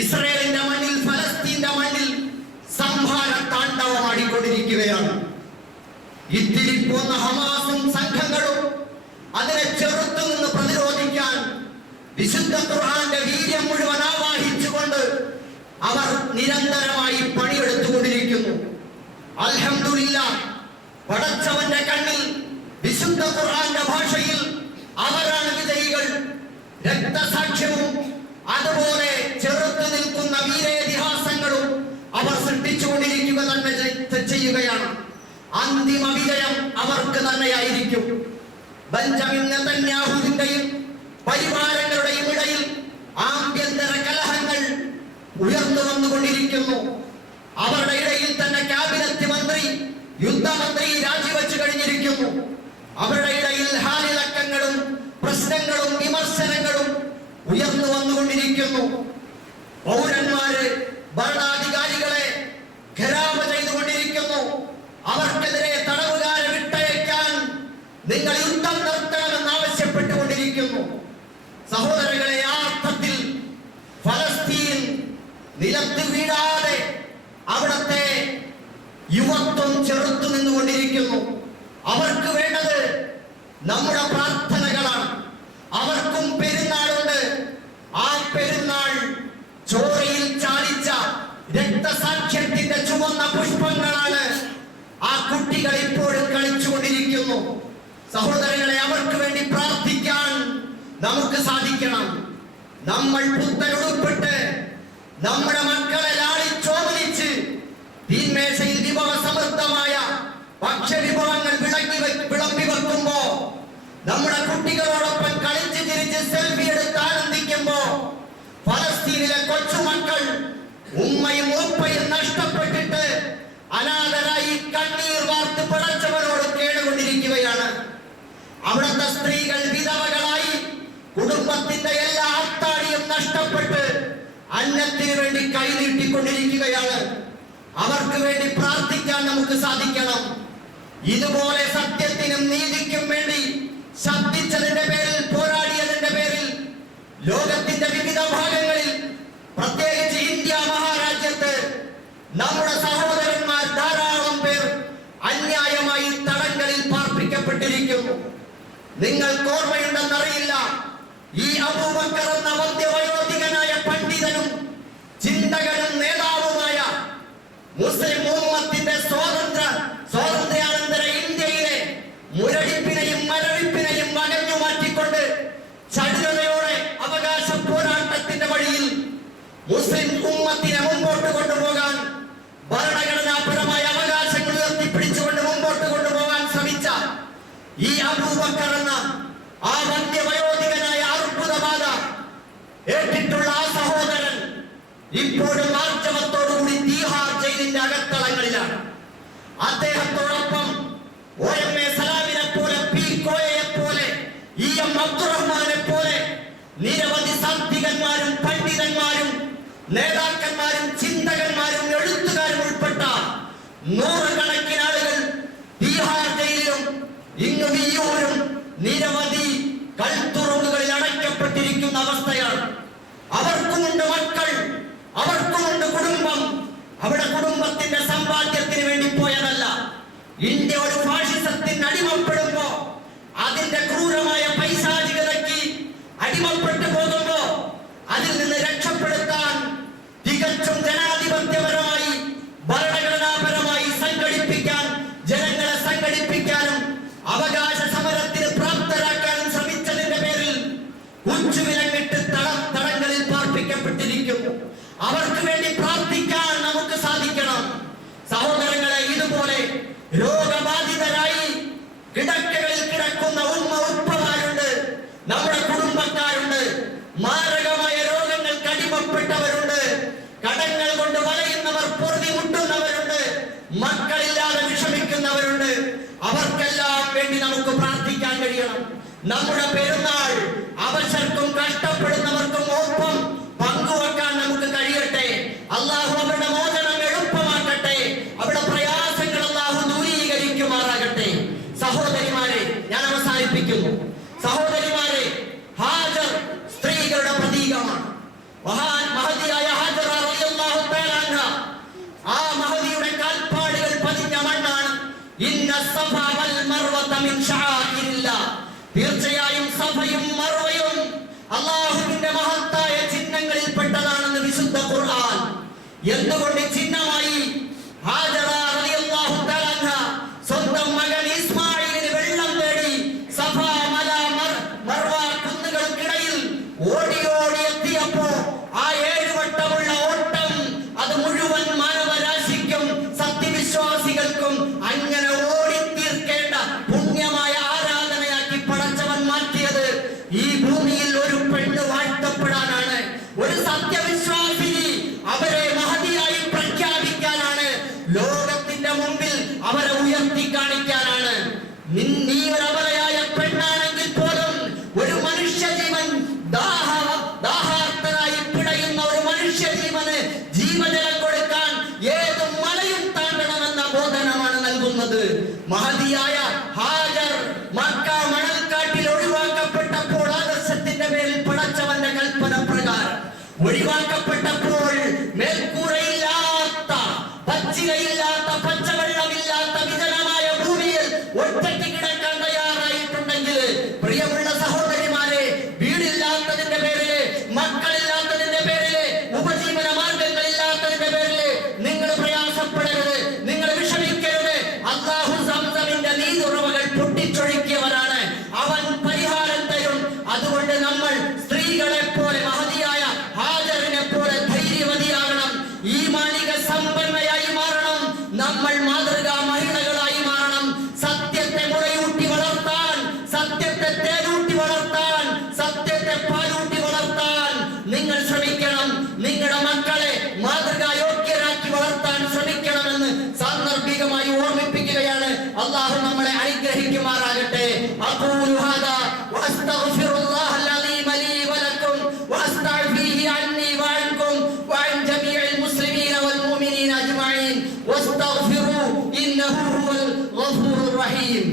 ഇസ്രായേലിന്റെ മണ്ണിൽ, ഫലസ്തീന്റെ മണ്ണിൽ സംഹാര താണ്ഡവമാടിക്കൊണ്ടിരിക്കുകയാണ്. ഇത്തിരി പോന്ന ഹമാസും സംഘങ്ങളും അതിനെ ചെറുത്തു നിന്ന് പ്രതിരോധിക്കാൻ വിശുദ്ധ ഖുർആന്റെ വീര്യം മുഴുവൻ ആവാഹിച്ചുകൊണ്ട് അവർ നിരന്തരമായി പണിയെടുത്തുകൊണ്ടിരിക്കുന്നു. അൽഹംദുലില്ലാഹ്, പടച്ചവന്റെ കണ്ണിൽ വിശുദ്ധ ഖുർആന്റെ ഭാഷയിൽ അവരാണ് വിജയികൾ. രക്തസാക്ഷ്യവും അതുപോലെ ചെറുത്തു നിൽക്കുന്ന വീരേതിഹാസങ്ങളും അവർ സൃഷ്ടിച്ചുകൊണ്ടിരിക്കുക തന്നെ ചെയ്യുകയാണ്. അന്തിമ വിജയം അവർക്ക് തന്നെയായിരിക്കും. ബെഞ്ചമിൻ നെതന്യാഹുവിന്റെയും പരിവാരങ്ങളുടെയും ഇടയിൽ ആഭ്യന്തര കലഹങ്ങൾ ഉയർന്നു വന്നുകൊണ്ടിരിക്കുന്നു. അവരുടെ ഇടയിൽ തന്നെ ക്യാബിനറ്റ് മന്ത്രി, യുദ്ധമന്ത്രി രാജിവെച്ചു കഴിഞ്ഞിരിക്കുന്നു. അവരുടെ ഇടയിൽ ഹാലിളക്കങ്ങളും പ്രശ്നങ്ങളും വിമർശനങ്ങളും ഉയർന്നു വന്നുകൊണ്ടിരിക്കുന്നു. പൗരന്മാര് ഭരണാധികാരികളെ ഖരാമ ചെയ്തുകൊണ്ടിരിക്കുന്നു. അവർക്കെതിരെ തടവുകാരെ വിട്ടയക്കാൻ നിങ്ങൾ യുദ്ധം നിർത്തണമെന്ന് ആവശ്യപ്പെട്ടുകൊണ്ടിരിക്കുന്നു. സഹോദരങ്ങളെ, ആ അർത്ഥത്തിൽ ഫലസ്തീൻ നിലത്ത് വീഴാതെ അവിടത്തെ യുവത്വം ചെറുത്തു നിന്നുകൊണ്ടിരിക്കുന്നു. അവർക്ക് വേണ്ടത് നമ്മുടെ പ്രാർത്ഥനകളാണ്. അവർക്കും പെരുന്നാളുണ്ട്. ആ പെരുന്നാൾ ചോരയിൽ ചാലിച്ച രക്തസാക്ഷ്യത്തിന്റെ ചുവന്ന പുഷ്പങ്ങളാണ്. ആ കുട്ടികൾ ഇപ്പോഴും കളിച്ചുകൊണ്ടിരിക്കുന്നു. സഹോദരങ്ങളെ, അവർക്ക് വേണ്ടി പ്രാർത്ഥിക്കാൻ നമുക്ക് സാധിക്കണം. നമ്മൾ പുത്തനുടുപ്പിട്ട് നമ്മുടെ മക്കളെ ലാളിച്ചോമനിച്ച് തീന്മേശയിൽ വിഭവസമൃദ്ധമായ ഭക്ഷ്യവിഭവങ്ങൾ വിളമ്പി വെക്കുമ്പോ, നമ്മുടെ കുട്ടികളോടൊപ്പം കളിച്ച് ചിരിച്ച് സെൽഫി എടുത്ത് ആനന്ദിക്കുമ്പോ, ഫലസ്തീനിലെ കൊച്ചുമക്കൾ ഉമ്മയും ഉപ്പയും നഷ്ടപ്പെട്ടിട്ട് അനാഥരായി കണ്ണീർ വാർത്ത് പടച്ചവരോട് കേടുകൊണ്ടിരിക്കുകയാണ്. അവിടുത്തെ സ്ത്രീകൾ വിധവകളായി കുടുംബത്തിന്റെ എല്ലാ അത്താടിയും നഷ്ടപ്പെട്ട് അന്നത്തിന് വേണ്ടി കൈനീട്ടിക്കൊണ്ടിരിക്കുകയാണ്. അവർക്ക് വേണ്ടി പ്രാർത്ഥിക്കാൻ നമുക്ക് സാധിക്കണം. ഇതുപോലെ സത്യത്തിനും നീതിക്കും വേണ്ടി ശബ്ദിച്ചതിന്റെ പേരിൽ, പോരാടിയതിന്റെ പേരിൽ ലോകത്തിന്റെ വിവിധ ഭാഗങ്ങളിൽ, പ്രത്യേകിച്ച് ഇന്ത്യ മഹാരാജ്യത്ത് നമ്മുടെ സഹോദരന്മാർ ധാരാളം പേർ അന്യായമായി തടങ്കലിൽ പാർപ്പിക്കപ്പെട്ടിരിക്കുന്നു. നിങ്ങൾക്ക് ഓർമ്മയുണ്ടെന്നറിയില്ല, ഈ അബൂബക്കർ എന്ന മധ്യവയോധികനായ പണ്ഡിതനും ചിന്തകനും നേതാവുമായ മുസ്ലിം ഉമ്മത്തിന്റെ സ്വാതന്ത്ര്യാനന്തര ഇന്ത്യയിലെ മുരടിപ്പിനെയും മരവിപ്പിനെയും വകഞ്ഞു മാറ്റിക്കൊണ്ട് ചടുലതയോടെ അവകാശ പോരാട്ടത്തിന്റെ വഴിയിൽ മുസ്ലിം ഉമ്മത്തിനെ മുമ്പോട്ട് കൊണ്ടുപോകാൻ, ഭരണഘടനാപരമായ അവകാശങ്ങൾ ഉയർത്തിപ്പിടിച്ചുകൊണ്ട് മുമ്പോട്ട് കൊണ്ടുപോകാൻ ശ്രമിച്ച ഈ അബൂബക്കർ എന്ന ആ മധ്യവയോധികനായ അർബുദബാധ ഏറ്റിട്ടുള്ള ആ സഹോദരൻ ഇപ്പോഴും ആർജവത്തോടുകൂടി തീഹാർ ജയിലിന്റെ അകത്തളങ്ങളിലാണ്. അദ്ദേഹത്തോടൊപ്പം OMA സലാമിനെ പോലെ, പി കോയയെ പോലെ, EM അബ്ദുറഹ്മാനെ പോലെ നിരവധി സാത്വികന്മാരും പണ്ഡിതന്മാരും നേതാക്കന്മാരും ചിന്തകന്മാരും എഴുത്തുകാരും ഉൾപ്പെട്ട നൂറുകണക്കിന് ആളുകൾ തീഹാർ ജയിലിലും ഇങ്ങ് വിയ്യൂരും നിരവധി കൽത്തുറുങ്ങുകളിൽ അടയ്ക്കപ്പെട്ടിരിക്കുന്ന അവസ്ഥയാണ്. അവർക്കുമുണ്ട് മക്കൾ, അവർക്കുമുണ്ട് കുടുംബം. അവിടെ കുടുംബത്തിന്റെ സമ്പാദ്യത്തിന് വേണ്ടി പോയതല്ല. ഇന്ത്യ ഒരു ഫാഷിസത്തിന് അടിമപ്പെടുമ്പോ, അതിന്റെ ക്രൂരമായ പൈശാചികതയ്ക്ക് അടിമപ്പെട്ടു പോകുമ്പോ അതിൽ നിന്ന് രക്ഷപ്പെടുത്താൻ തികച്ചും ജനാധിപത്യപരമായി ഭരണഘടനാപരമായി സംഘടിപ്പിക്കാൻ, ജനങ്ങളെ സംഘടിപ്പിക്കാനും അവകാശ സമരത്തിന് പ്രാപ്തരാക്കാനും ശ്രമിച്ചതിന്റെ പേരിൽ ഉച്ചുവിലങ്ങിട്ട് തടങ്ങളിൽ പാർപ്പിക്കപ്പെട്ടിരിക്കുന്നു. അവർക്ക് വേണ്ടി പ്രാർത്ഥിക്കാൻ നമുക്ക് സാധിക്കണം. സഹോദരങ്ങളെ, ഇതുപോലെ രോഗബാധിതരായി കിടക്കകളിൽ കിടക്കുന്ന ഉപ്പമാരുണ്ട്, നമ്മുടെ കുടുംബക്കാരുണ്ട്, മാരകമായ രോഗങ്ങൾക്ക് അടിമപ്പെട്ടവരുണ്ട്, കടങ്ങൾ കൊണ്ട് വലയുന്നവർ, പൊറുതിമുട്ടുന്നവരുണ്ട്, മക്കളില്ലാതെ വിഷമിക്കുന്നവരുണ്ട്. അവർക്കെല്ലാം വേണ്ടി നമുക്ക് പ്രാർത്ഥിക്കാൻ കഴിയണം. നമ്മുടെ പെരുന്നാൾ അവശർക്കും കഷ്ടപ്പെടുന്നവർക്കും ഒപ്പം പങ്കുവെക്കാൻ നമുക്ക് കഴിയട്ടെ. അള്ളാഹു അവരുടെ മോചനം എളുപ്പമാക്കട്ടെ. അവിടെ പ്രയാസങ്ങൾ അള്ളാഹു ദൂരീകരിക്കുമാറാകട്ടെ. സഹോദരിമാരെ, ഞാൻ അവസാനിപ്പിക്കുന്നു. സഹോദരിമാരെ, ഹാജർ സ്ത്രീകളുടെ പ്രതീകമാണ്. മഹദിയായ ഹാജറ റളിയല്ലാഹു തആല അൻഹ, ആ മഹദിയുടെ കാൽപ്പാടുകൾ പതിഞ്ഞ മണ്ണാണ്. ഇന്ന സഫ വൽ മർവത മിൻ ശആഇരില്ലാഹ്. തീർച്ചയായും സഫയും മർവയും അല്ലാഹുവിന്റെ മഹത്തായ ചിഹ്നങ്ങളിൽ പെട്ടതാണെന്ന് വിശുദ്ധ ഖുർആൻ. എന്തുകൊണ്ട് ചിഹ്നമായി? ഹാജറ റളിയല്ലാഹു തആല അൻഹ സ്വന്തം മകൻ ഇസ്മായിലിന് വെള്ളം തേടി സഫ മർവ കുന്നുകൾക്കിടയിൽ ഓടി എത്തിയപ്പോ ആ 7 വട്ടമുള്ള ഓട്ടം അത് മുഴുവൻ മാനവരാശിക്കും സത്യവിശ്വാസികൾക്കും അങ്ങനെ ഓടിത്തീർക്കേണ്ട പുണ്യമായ ആരാധനയാക്കി പടച്ചവൻ മാറ്റിയത് ഈ ഭൂമിയിൽ ഒരു പെണ്ണ് വാഴ്ത്തപ്പെടാനാണ്. ഒരു സത്യവിശ്വാസിനി അവരെ മഹദിയായി പ്രഖ്യാപിക്കാനാണ്. ലോകത്തിന്റെ മുമ്പിൽ അവരെ ഉയർത്തി കാണിക്കാനാണ്. നീ ഒരു അബലയായ പെണ്ണാണെങ്കിൽ പോലും ഒരു മനുഷ്യജീവൻ ദാഹാർത്തനായി പിടയുന്ന ഒരു മനുഷ്യജീവന് ജീവജലം കൊടുക്കാൻ ഏത് മലയും താണ്ടണമെന്ന ബോധനമാണ് നൽകുന്നത്. മഹദിയായ ഹാജർ മക്ക മണൽക്കാട്ടിൽ ഒഴിവാക്കപ്പെട്ടപ്പോൾ ആദർശത്തിന്റെ പേരിൽ പടച്ചവന്റെ കൽപ്പന പ്രകാരം ഒഴിവാക്കപ്പെട്ടപ്പോൾ മേൽക്കൂരയില്ലാത്ത, പച്ചിലയില്ലാത്ത, പച്ചവെള്ളമില്ലാത്ത വിജനമായ ഭൂമിയിൽ ഒറ്റയ്ക്ക് കിടക്കാൻ തയ്യാറായിട്ടുണ്ടെങ്കിൽ, പ്രിയമുള്ള സഹോദരിമാരെ, വീടില്ലാത്തതിന്റെ പേരില്, മക്കളില്ലാത്തതിന്റെ പേരില്, ഉപജീവന മാർഗങ്ങളില്ലാത്തതിന്റെ പേരില് നിങ്ങൾ പ്രയാസപ്പെടരുത്, നിങ്ങൾ വിഷമിക്കരുത്. അല്ലാഹു സംസമിന്റെ നീരുറവകൾ പൊട്ടിച്ചൊഴുക്കിയവരാണ്. അവൻ പരിഹാരം തരും. അതുകൊണ്ട് നമ്മൾ സ്ത്രീകളെ പോലെ, മഹദിയായ ഹാജറിനെ പോലെ ധൈര്യവതിയാകണം, ഈമാനിക സമ്പന്നയായി മാറണം. നമ്മൾ മാതൃകാ മഹിളകളായി മാറണം. സത്യത്തെ മുളയൂട്ടി വളർത്താൻ, സത്യത്തെ തേനൂട്ടി വളർത്താൻ, സത്യത്തെ പാലൂട്ടി വളർത്താൻ നിങ്ങൾ ശ്രമിക്കണം. നിങ്ങളുടെ മക്കളെ മാതൃകാ യോഗ്യരാക്കി വളർത്താൻ ശ്രമിക്കണമെന്ന് സാന്ദർഭികമായി ഓർമ്മിപ്പിക്കുകയാണ്. അല്ലാഹു നമ്മളെ അനുഗ്രഹിക്കുമാറാകട്ടെ. അഖൂലു ഹാദാ വഅസ്തഗ്ഫിറുല്ലാഹൽ അലീമ ലീ വലക്കും വഅസ്തഗ്ഫിഹി അന്നി വഅൻകും വഅൻ ജമീഇൽ മുസ്ലിമീന വൽ മുഅ്മിനീന അജ്മഈൻ വഅസ്തഗ്ഫിറൂ ഇന്നഹു ഹുവൽ ഗഫൂറുർ റഹീം.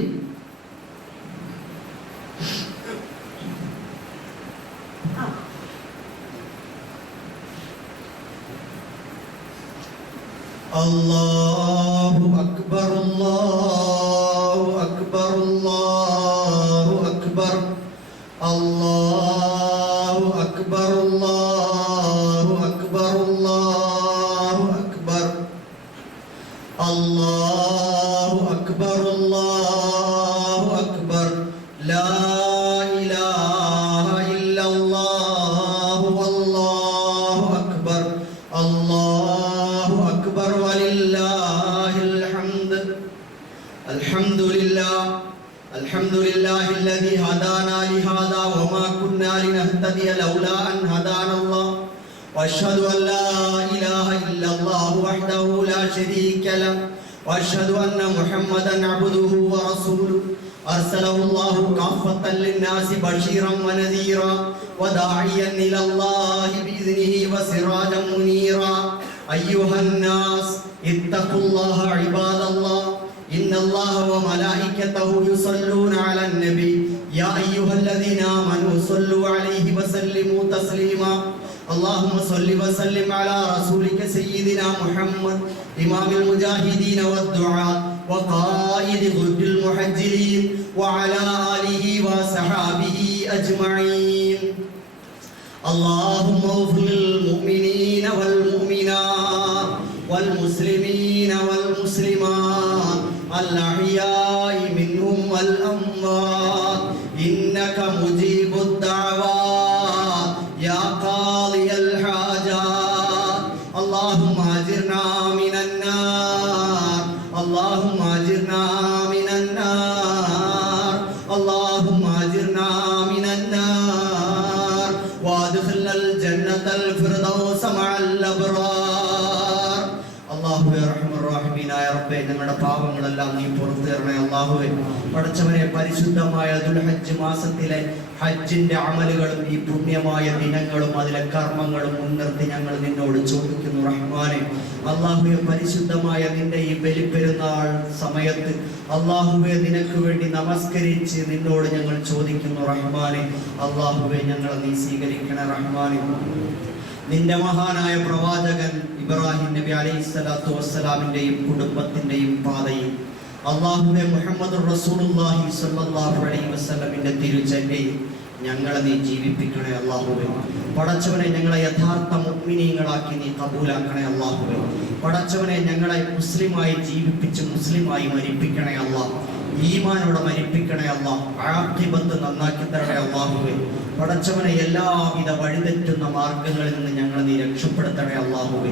അല്ലാഹു അക്ബർ, അല്ലാഹു അക്ബർ, അല്ലാഹു അക്ബർ, അല്ലാഹു أكبر الله أكبر الله أكبر الله أكبر الله أكبر لا إله إلا الله والله أكبر الله أكبر ولله الحمد الحمد لله الذي هدانا لهذا وما كنا لنهتدي لولا أن هدانا الله وأشهد أن لا إله إلا الله وحده لا شريك له وأشهد أن محمدا عبده ورسوله أرسله الله كافة للناس بشيرا ونذيرا وداعيا إلى الله بإذنه وسراجا منيرا أيها الناس اتقوا الله عباد الله إن الله وملائكته يصلون على النبي يا أيها الذين آمنوا صلوا عليه وسلموا تسليما اللهم صل وسلم على رسولك سيدنا محمد إمام المجاهدين والدعاء وقائد غد المحجلين وعلى آله وصحابه أجمعين اللهم اغفر للمؤمنين والمؤمنات والمسلمين والمسلمات الأحياء منهم والأموات إنك مجيب الدعوات يا قاضي الحاجات اللهم أجرنا من النار اللهم أجرنا من النار اللهم أجرنا من النار وادخلنا الجنة الفردوس مع الأبرار الله يرحم الراحمين يا رب ഞങ്ങളുടെ പാപങ്ങളെല്ലാം നീ പുറത്തു തരണേ അല്ലാഹുവേ പടച്ചവനെ പരിശുദ്ധമായ ദുൽഹജ്ജ് മാസത്തിലെ ഹജ്ജിന്റെ അമലുകളും ഈ പുണ്യമായ ദിനങ്ങളും അതിലെ കർമ്മങ്ങളും മുൻനിർത്തി ഞങ്ങൾ നിന്നോട് ചോദിക്കുന്നു റഹ്മാനെ അല്ലാഹുവേ പരിശുദ്ധമായ നിന്റെ ഈ ബലിപ്പെരുന്നാൾ സമയത്ത് അല്ലാഹുവേ നിനക്ക് വേണ്ടി നമസ്കരിച്ച് നിന്നോട് ഞങ്ങൾ ചോദിക്കുന്നു റഹ്മാനെ അല്ലാഹുവേ ഞങ്ങളെ നീ സ്വീകരിക്കണേ റഹ്മാനെ നിന്റെ മഹാനായ പ്രവാചകൻ ഇബ്രാഹിം നബി അലൈഹിസ്സലാത്തു വസ്സലാമിന്റെയും കുടുംബത്തിന്റെയും പാതയിൽ അല്ലാഹുവേ മുഹമ്മദുർ റസൂലുള്ളാഹി സ്വല്ലല്ലാഹു അലൈഹി വസല്ലമിന്റെ തിരുചര്യയിൽ ഞങ്ങളെ നീ ജീവിപ്പിക്കണേ അല്ലാഹുവേ പടച്ചവനെ ഞങ്ങളെ യഥാർത്ഥ മുഅ്മിനീങ്ങളാക്കി നീ കബൂലാക്കണേ അല്ലാഹുവേ പടച്ചവനെ ഞങ്ങളെ മുസ്ലിമായി ജീവിപ്പിച്ച് മുസ്ലിമായി മരിപ്പിക്കണേ അല്ലാഹ് ഈമാനോടെ മരിപ്പിക്കണേ അല്ലാഹ് ആഖിബത്ത് നന്നാക്കി തരണേ അല്ലാഹുവേ പടച്ചവനെ എല്ലാവിധ വഴിതെറ്റുന്ന മാർഗങ്ങളിൽ നിന്ന് ഞങ്ങളെ നീ രക്ഷപ്പെടുത്തണേ അല്ലാഹുവേ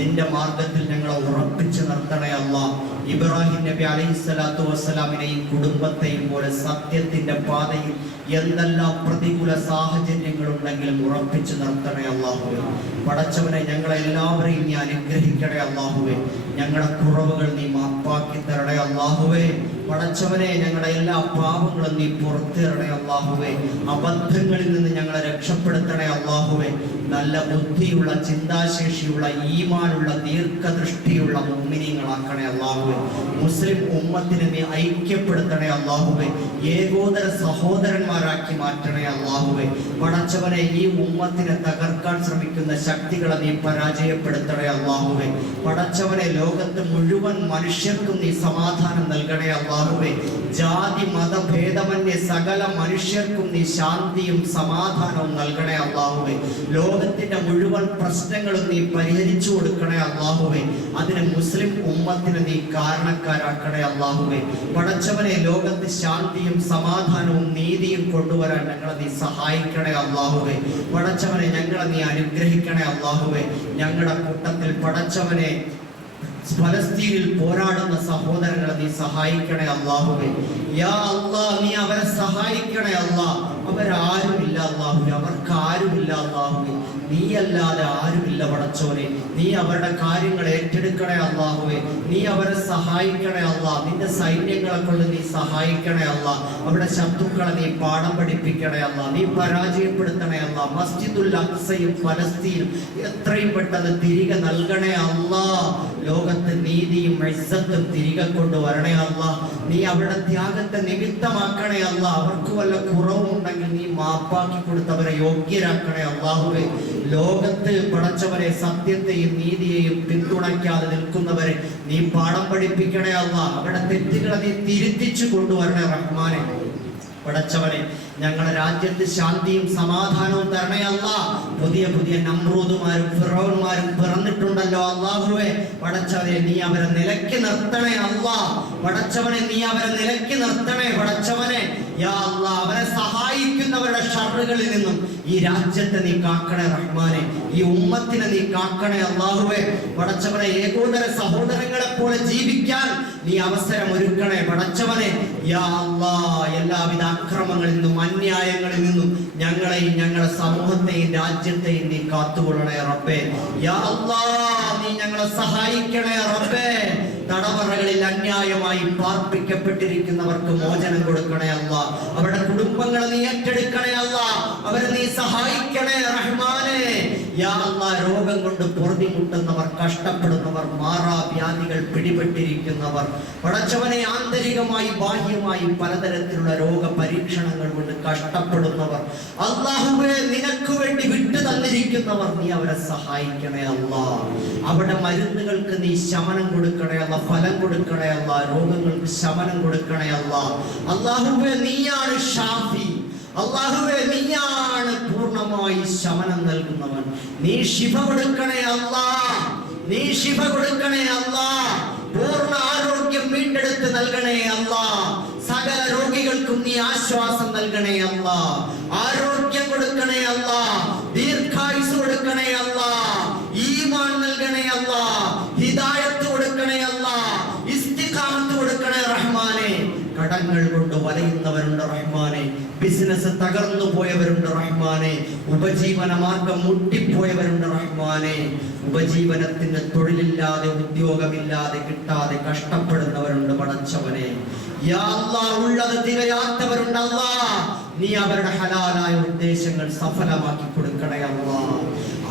നിന്റെ മാർഗത്തിൽ ഞങ്ങളെ ഉറപ്പിച്ചു നിർത്തണേ അല്ലാഹ് ഇബ്രാഹിം നബി അലൈഹിസ്സലാത്തു വസ്സലാമിനെയും കുടുംബത്തെയും പോലെ സത്യത്തിന്റെ പാതയിൽ എന്തെല്ലാം പ്രതികൂല സാഹചര്യങ്ങളുണ്ടെങ്കിലും ഉറപ്പിച്ചു നിർത്തണേ അല്ലാഹുവേ പടച്ചവനെ ഞങ്ങളെ എല്ലാവരെയും നീ അനുഗ്രഹിക്കണേ അല്ലാഹുവേ ഞങ്ങളുടെ കുറവുകൾ നീ മാപ്പാക്കി തരണേ അല്ലാഹുവേ പടച്ചവനെ ഞങ്ങളുടെ എല്ലാ പാപങ്ങളും നീ പുറത്തു തരണേ അല്ലാഹുവേ അബദ്ധങ്ങളിൽ നിന്ന് ഞങ്ങളെ രക്ഷപ്പെടുത്തണേ അല്ലാഹുവേ നല്ല ബുദ്ധിയുള്ള ചിന്താശേഷിയുള്ള ഈമാനുള്ള ദീർഘദൃഷ്ടിയുള്ള മുഅ്മിനീങ്ങളാക്കണേ അല്ലാഹുവേ മുസ്ലിം ഉമ്മത്തിനെ നീ ഐക്യപ്പെടുത്തണേ അല്ലാഹുവേ ഏകോദര സഹോദരന്മാരാക്കി മാറ്റണേ അല്ലാഹുവേ പടച്ചവനെ ഈ ഉമ്മത്തിനെ തകർക്കാൻ ശ്രമിക്കുന്ന ശക്തികളെ നീ പരാജയപ്പെടുത്തണേ അല്ലാഹുവേ പടച്ചവനെ ലോകത്ത് മുഴുവൻ മനുഷ്യർക്കും നീ സമാധാനം നൽകണേ അല്ലാഹുവേ ജാതി മതഭേദമന്യേ സകല മനുഷ്യർക്കും നീ ശാന്തിയും സമാധാനവും നൽകണേ അല്ലാഹുവേ ലോകത്തിന്റെ മുഴുവൻ പ്രശ്നങ്ങളും നീ പരിഹരിച്ചു കൊടുക്കണേ അല്ലാഹുവേ അതിന് മുസ്ലിം ഉമ്മത്തിന് നീ കാരണക്കാരാക്കണേ അല്ലാഹുവേ പടച്ചവനെ ലോകത്ത് ശാന്തിയും സമാധാനവും നീതിയും കൊണ്ടുവരാൻ ഞങ്ങളെ നീ സഹായിക്കണേ അല്ലാഹുവേ പടച്ചവനെ ഞങ്ങളെ നീ അനുഗ്രഹിക്കണേ അല്ലാഹുവേ ഞങ്ങളുടെ കൂട്ടത്തിൽ പടച്ചവനെ ഫലസ്തീനിൽ പോരാടുന്ന സഹോദരങ്ങളെ നീ സഹായിക്കണേ അല്ലാഹുവേ യാ അല്ലാഹ് നീ അവരെ സഹായിക്കണേ അല്ലാഹ് അവരാരുമില്ല അല്ലാഹുവേ അവർക്ക് ആരുമില്ല അല്ലാഹുവേ നീയല്ലാതെ ആരുമില്ല പടച്ചോനെ നീ അവരുടെ കാര്യങ്ങൾ ഏറ്റെടുക്കണേ അല്ലാഹുവേ നീ അവരെ സഹായിക്കണേ അല്ലാഹ് നിന്റെ സൈന്യങ്ങളെ കൊണ്ട് നീ സഹായിക്കണേ അല്ലാഹ് അവരുടെ ശത്രുക്കളെ നീ പാഠം പഠിപ്പിക്കണേ അല്ലാഹ് നീ പരാജയപ്പെടുത്തണേ അല്ലാഹ് മസ്ജിദുൽ അഖ്സയും ഫലസ്തീനും എത്രയും പെട്ടെന്ന് തിരികെ നൽകണേ അല്ലാഹ് ലോകത്ത് നീതിയും ഇസ്സത്തും തിരികെ കൊണ്ടുവരണേ അല്ലാഹ് നീ അവരുടെ ത്യാഗത്തെ നിമിത്തമാക്കണേ അല്ലാഹ് അവർക്ക് വല്ല കുറവുണ്ടെങ്കിൽ നീ മാപ്പാക്കി കൊടുത്തവരെ യോഗ്യരാക്കണേ അല്ലാഹുവേ ലോകത്ത് പടച്ചവരെ സത്യത്തെയും നീതിയെയും പിന്തുണയ്ക്കാതെ നിൽക്കുന്നവരെ നീ പാഠം പഠിപ്പിക്കണേ അല്ലാഹ് അവരുടെ തെറ്റുകളെ നീ തിരുത്തിച്ചു കൊണ്ടുവരണേ റഹ്മാനെ പടച്ചവനെ ഞങ്ങളുടെ രാജ്യത്ത് ശാന്തിയും സമാധാനവും തരണേ അല്ലാ. പുതിയ പുതിയ നമ്രൂദുമാരും ഫിറൗന്മാരും പിറന്നിട്ടുണ്ടല്ലോ അല്ലാഹുവേ. പടച്ചവനെ നീ അവരെ നിലയ്ക്ക് നിർത്തണേ അല്ലാ. പടച്ചവനെ നീ അവരെ നിലയ്ക്ക് നിർത്തണേ പടച്ചവനെ. യാ അല്ലാ, അവരെ സഹായിക്കുന്നവരുടെ ഷർറുകളിൽ നിന്നും ഈ രാജ്യത്തെ നീ കാക്കണേ റഹ്മാനെ. ഈ ഉമ്മത്തിനെ നീ കാക്കണേ അല്ലാഹുവേ. പടച്ചവനെ ഏകോദര സഹോദരങ്ങളെ പോലെ ജീവിക്കാൻ നീ അവസരം ഒരുക്കണേ പടച്ചവനെ. യാ അല്ലാ, എല്ലാവിധ അക്രമങ്ങളിൽ നിന്നും അന്യായങ്ങളിൽ നിന്നും ഞങ്ങളെയും ഞങ്ങളുടെ സമൂഹത്തെയും രാജ്യത്തെയും നീ കാത്തുകൊള്ളണേ റബ്ബേ. യാ അല്ലാ, നീ ഞങ്ങളെ സഹായിക്കണേ റബ്ബേ. തടവറകളിൽ അന്യായമായി പാർപ്പിക്കപ്പെട്ടിരിക്കുന്നവർക്ക് മോചനം കൊടുക്കണേ അല്ലാ. അവരുടെ കുടുംബങ്ങളെ നീ ഏറ്റെടുക്കണേ അല്ലാ. അവരെ നീ സഹായിക്കണേ റഹ്മാനെ. യാ അല്ലാ, രോഗം കൊണ്ട് പൊറുതിമുട്ടുന്നവർ, കഷ്ടപ്പെടുന്നവർ, മാറാവ്യാധികൾ പിടിപെട്ടിരിക്കുന്നവർ, പടച്ചവനെ ആന്തരികമായി ബാഹ്യമായി പലതരത്തിലുള്ള രോഗ പരീക്ഷണങ്ങൾ കൊണ്ട് കഷ്ടപ്പെടുന്നവർ, അല്ലാഹുവേ നിനക്ക് വേണ്ടി വിട്ടു തന്നിരിക്കുന്നവർ, നീ അവരെ സഹായിക്കണേ അല്ലാ. അവരുടെ മരുന്നുകൾക്ക് നീ ശമനം കൊടുക്കണേ അല്ലാ, ഫലം കൊടുക്കണേ അല്ലാ. രോഗങ്ങൾക്ക് ശമനം കൊടുക്കണേ അല്ലാ. അല്ലാഹുവേ നീയാണ് ഷാഫി. അല്ലാഹുവേ നീയാണ് പൂർണ്ണമായി ശമനം നൽകുന്നവൻ. നീ ശിഫ കൊടുക്കണേ അല്ലാ. നീ ശിഫ കൊടുക്കണേ അല്ലാ. പൂർണ്ണ ആരോഗ്യം വീണ്ടെടുത്ത് നൽകണേ അല്ലാ. സകല രോഗികൾക്കും നീ ആശ്വാസം നൽകണേ അല്ലാ. ആരോഗ്യം കൊടുക്കണേ അല്ലാ. ദീർഘായുസ് കൊടുക്കണേ അല്ലാ. ഈമാൻ നൽകണേ അല്ലാ. ഹിദായത്ത് കൊടുക്കണേ അല്ലാ. ഇസ്തിഖാമത്ത് കൊടുക്കണേ റഹ്മാനെ. കടങ്ങൾ കൊണ്ട് വലയുന്നവരുണ്ട് റഹ്മാനെ. ബിസിനസ് തകർന്നു പോയവരുണ്ട് റഹ്മാനെ. ഉപജീവന മാർഗം മുട്ടിപ്പോയവരുണ്ട് റഹ്മാനെ. ഉപജീവനത്തിന് തൊഴിലില്ലാതെ ഉദ്യോഗമില്ലാതെ കിട്ടാതെ കഷ്ടപ്പെടുന്നവരുണ്ട് പടച്ചവനെ. യാ അല്ലാഹ്, ഉള്ളത് തികയാത്തവരുണ്ട് അല്ലാഹ്. നീ അവരുടെ ഹലാലായ ഉദ്ദേശങ്ങൾ സഫലമാക്കി കൊടുക്കണേ അല്ലാഹ്.